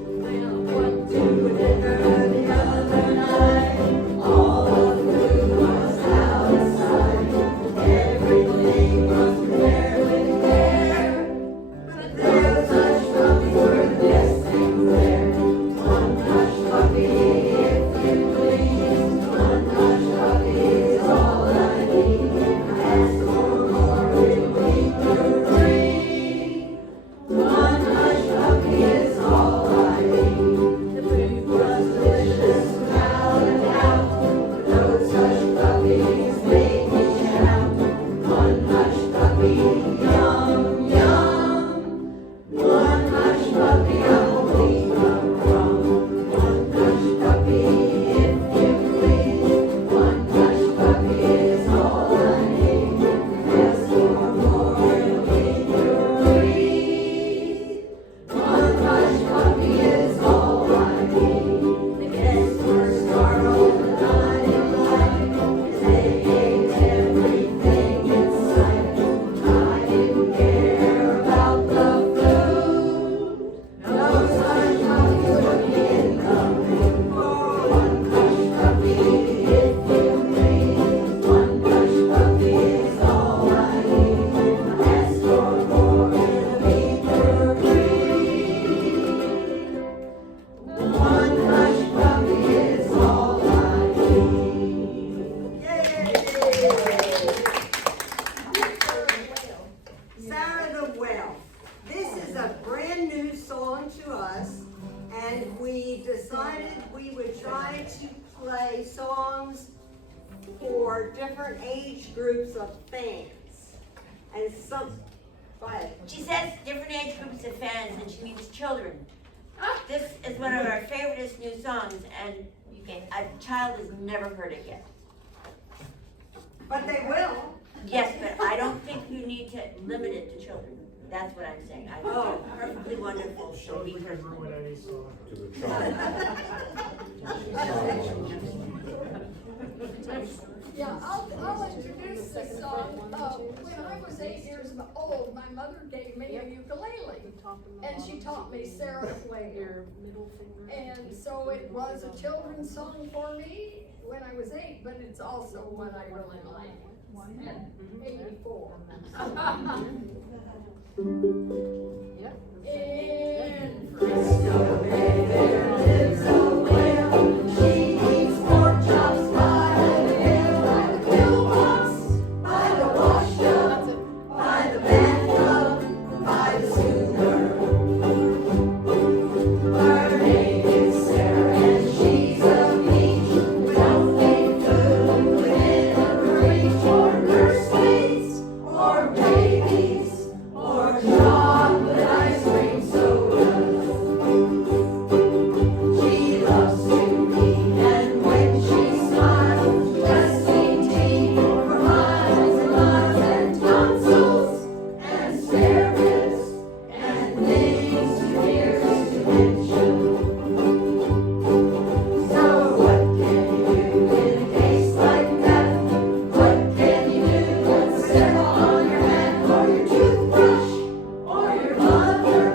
Well, what to dinner the other night, all the food was outside, everything was prepared with care, but there's hush puppy for this thing there. One hush puppy, if you please, one hush puppy is all I need. Ask for more, it will be free. One hush puppy is all I need. The food was delicious without a doubt. Those hush puppies made me shout. One hush puppy, yum, yum. One hush puppy, I won't leave a crumb. One hush puppy, if you please. One hush puppy is all I need. Ask for more, it'll keep you free. One hush puppy is all I need. The guests were startled and undelighted as they ate everything in sight. I didn't care about the food. Those hush puppies would be incoming. For one hush puppy, if you please. One hush puppy is all I need. Ask for more, it'll be for free. One hush puppy is all I need. Yay! Sarah the Whale. This is a brand new song to us, and we decided we would try to play songs for different age groups of fans. And some, go ahead. She says different age groups of fans, and she means children. This is one of our favoriteest new songs, and a child has never heard it yet. But they will. Yes, but I don't think you need to limit it to children. That's what I'm saying. I think you're perfectly wonderful. So we can ruin any song. To the Yeah, I'll introduce this song. When I was 8 years old, my mother gave me a ukulele, and she taught me Sarah to play your middle finger. And so it was a children's song for me when I was 8, but it's also one I really like. At 84. In Frisco Bay there lives a whale. She eats pork chops by the hill, by the pillbox, by the washtub, by the bathtub, by the schooner. Her name is Sarah and she's a peach with healthy food within her reach, or nursemaids, or babies, or chocolate ice cream sodas. She loves to eat, and when she smiles, just sweet tea for miles and miles, and tonsils, and spare ribs, and things too fierce to mention. So what can you do in a case like that? What can you do with a symbol on your hand, or your toothbrush, or your mother,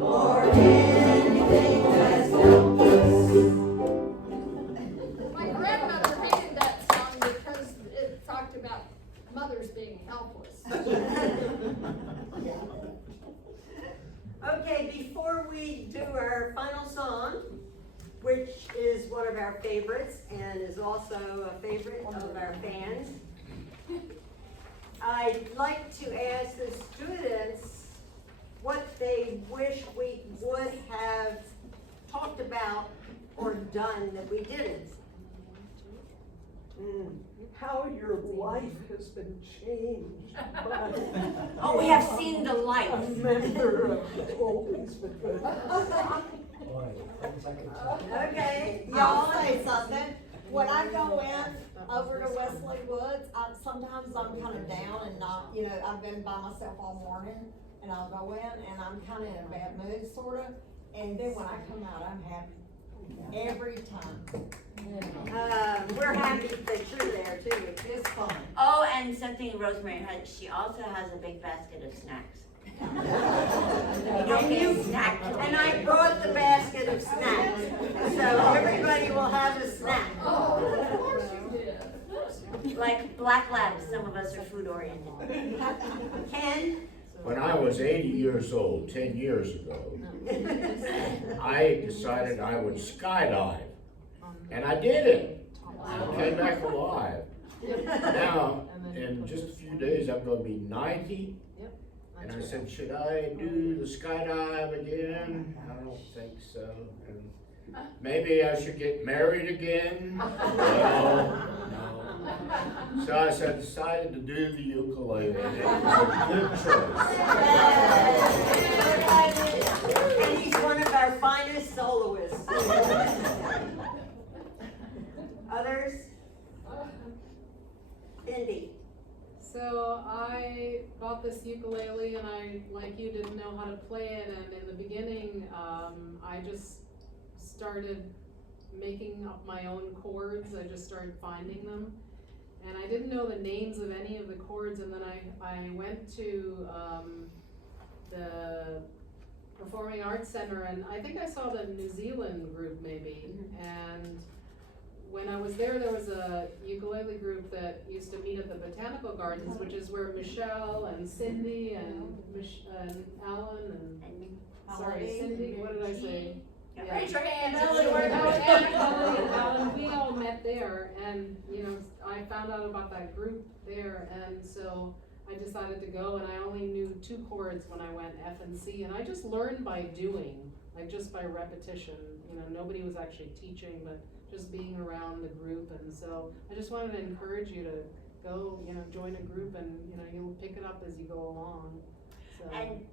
or anything that's helpless? My grandmother hated that song because it talked about mothers being helpless. Okay, before we do our final song, which is one of our favorites and is also a favorite of our fans, I'd like to ask the students what they wish we would have talked about or done that we didn't. How your life has been changed by Oh, we have seen the light. a member of Oldies but Good. Boy, things I could tell. Okay, I'll y'all say something. When I go in over to Wesley Woods, sometimes I'm kind of down and not, I've been by myself all morning, and I'll go in and I'm kind of in a bad mood, sort of, and then when I come out, I'm happy. Every time. We're happy that you're there too. It's fun. Oh, and something Rosemary has, she also has a big basket of snacks. You don't get a snack. And I brought the basket of snacks, so everybody will have a snack. Oh, of course you did. Like Black Labs, some of us are food oriented. Ken? When I was 80 years old, 10 years ago, I decided I would skydive. And I did it. I came back alive. Now, in just a few days, I'm going to be 90. And I said, should I do the skydive again? I don't think so. And maybe I should get married again. No. So I decided to do the ukulele. And it was a good choice. And he's one of our finest soloists. Others? Indy. So I bought this ukulele and I, like you, didn't know how to play it, and in the beginning, I just started making up my own chords. I just started finding them. And I didn't know the names of any of the chords, and then I went to the Performing Arts Center, and I think I saw the New Zealand group maybe, and when I was there was a ukulele group that used to meet at the Botanical Gardens, which is where Michelle and Cindy and Alan and, sorry, Cindy, what did I say? Yeah. Raise your hand. Alan, we all met there, and I found out about that group there, and so I decided to go, and I only knew 2 chords when I went F and C, and I just learned by doing, like just by repetition. Nobody was actually teaching, but just being around the group, and so I just wanted to encourage you to go, join a group, and you'll pick it up as you go along. So.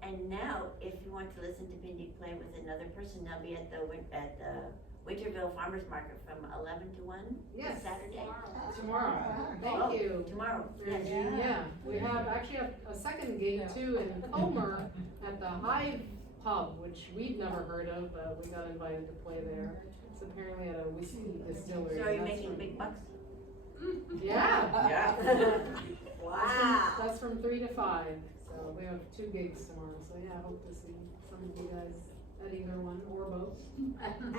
And now, if you want to listen to Bindi play with another person, they'll be at the Winterville Farmers Market from 11 to 1 Yes. Saturday. Tomorrow. Oh, Thank you. Tomorrow, Yes. yes. Yeah, we have actually a second gate too in Comer at the Hive Pub, which we'd never heard of, but we got invited to play there. It's apparently at a whiskey distillery. So are you That's making from- big bucks? Yeah. Yeah. Wow. That's from 3 to 5, so we have 2 gigs tomorrow, so yeah, I hope to see some of you guys at either one or both.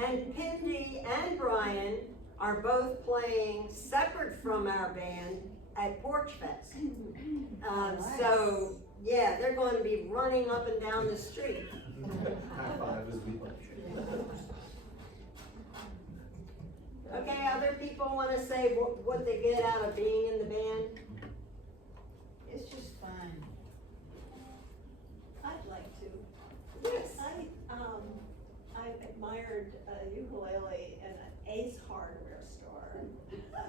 And Pindy and Brian are both playing separate from our band at Porch Fest. So, yeah, they're going to be running up and down the street. High five as we. Okay, other people wanna say what they get out of being in the band? It's just fun. I'd like to. Yes. I admired a ukulele in an Ace Hardware store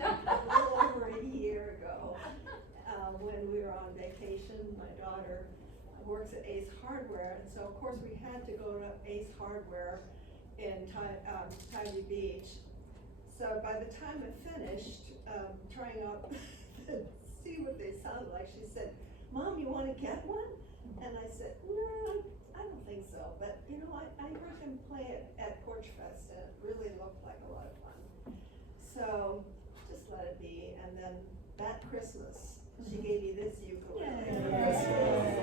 a little over a year ago. When we were on vacation, my daughter works at Ace Hardware, and so of course we had to go to Ace Hardware in Tybee Beach. So by the time I finished, trying out to see what they sounded like, she said, "Mom, you wanna get one?" And I said, "No, I don't think so, but you know, I heard them play it at Porch Fest and it really looked like a lot of fun." So just let it be, and then that Christmas, she gave me this ukulele for Christmas.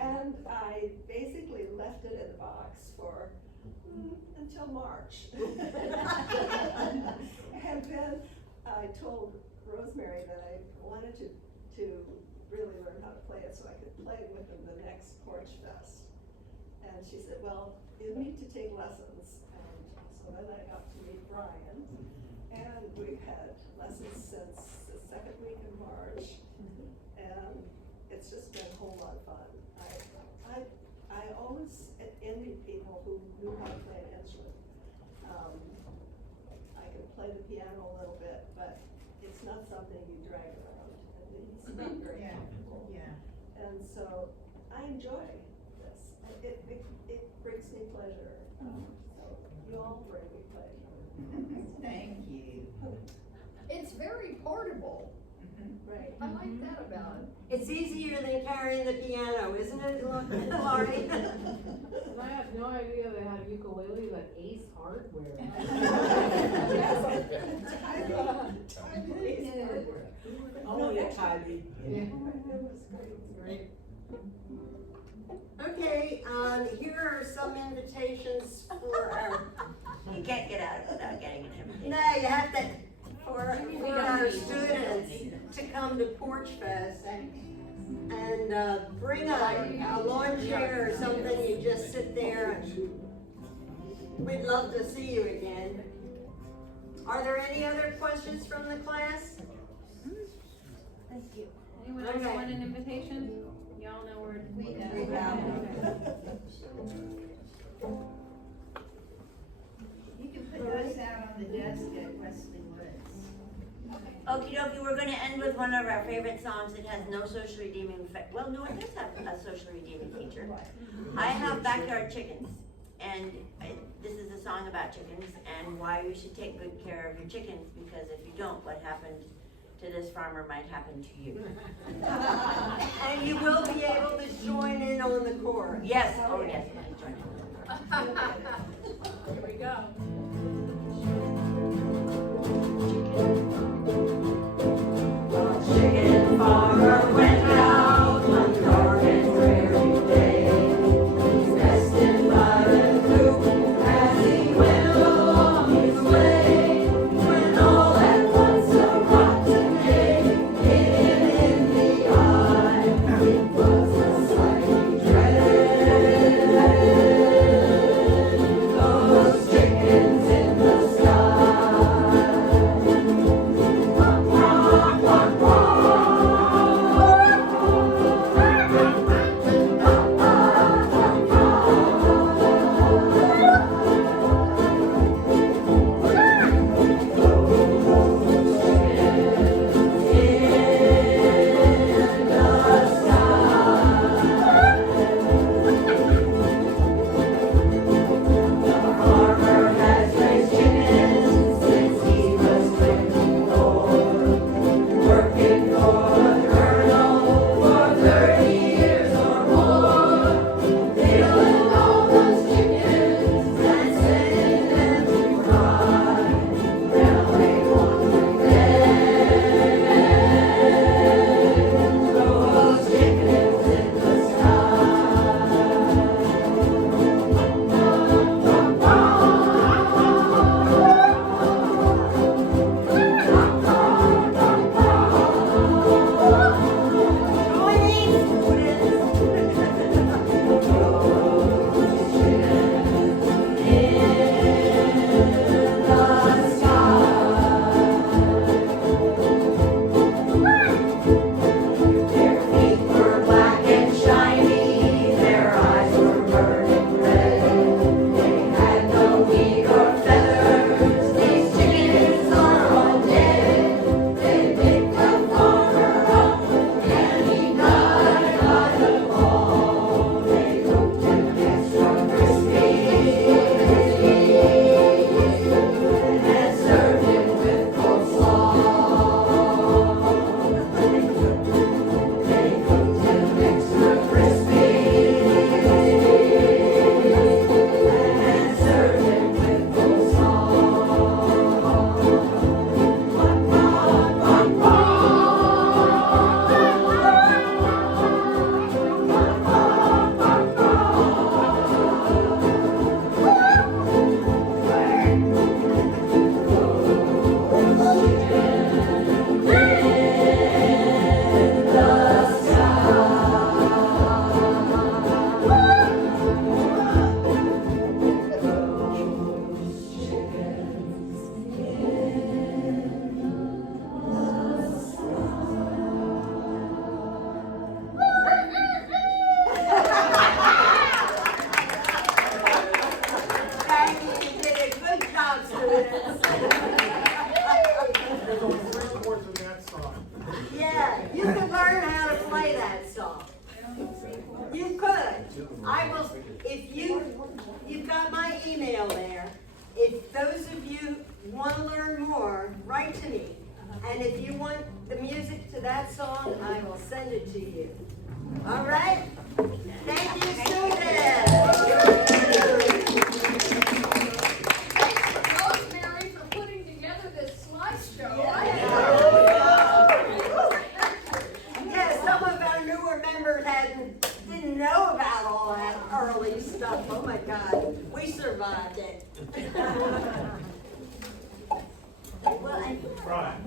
And I basically left it in the box for until March. And then I told Rosemary that I wanted to really learn how to play it so I could play with them the next Porch Fest. And she said, "Well, you need to take lessons." And so then I got to meet Brian, and we've had lessons since the second week in March. And it's just been a whole lot of fun. I always envied people who knew how to play an instrument. I can play the piano a little bit, but it's not something you drag around. It's not very comfortable. Yeah. And so I enjoy this. It brings me pleasure. So you all bring me pleasure. Thank you. It's very portable. Right. I like that about it. It's easier than carrying the piano, isn't it, Laurie? And I had no idea they had ukuleles at Ace Hardware. Only a Tybee. Yeah. Great. Okay, here are some invitations for our, You can't get out of it without getting an invitation. no, you have to, for our students to come to Porch Fest. And bring a lawn chair or something, you just sit there and we'd love to see you again. Are there any other questions from the class? Thank you. Anyone else Okay. want an invitation? Y'all know where We do. You can put those out on the desk at Wesley Woods. Okie dokie, we're gonna end with one of our favorite songs that has no social redeeming effect. Well, no, it does have a social redeeming feature. I have backyard chickens, and this is a song about chickens and why you should take good care of your chickens, because if you don't, what happened to this farmer might happen to you. And you will be able to join in on the chorus. Yes, oh yes, please join in. Here we go. Chicken farmer went out one dark and dreary day, resting by the coop as he went along his way, when all at once a rotten egg hit him in the eye. It was a sight he dreaded. Those chickens I will, if you've got my email there. If those of you wanna learn more, write to me. And if you want the music to that song, I will send it to you. All right? Thank you, students. Thanks, Rosemary, for putting together this slideshow. Yeah, some of our newer members didn't know about all that early stuff. Oh my God, we survived it. Well, Right.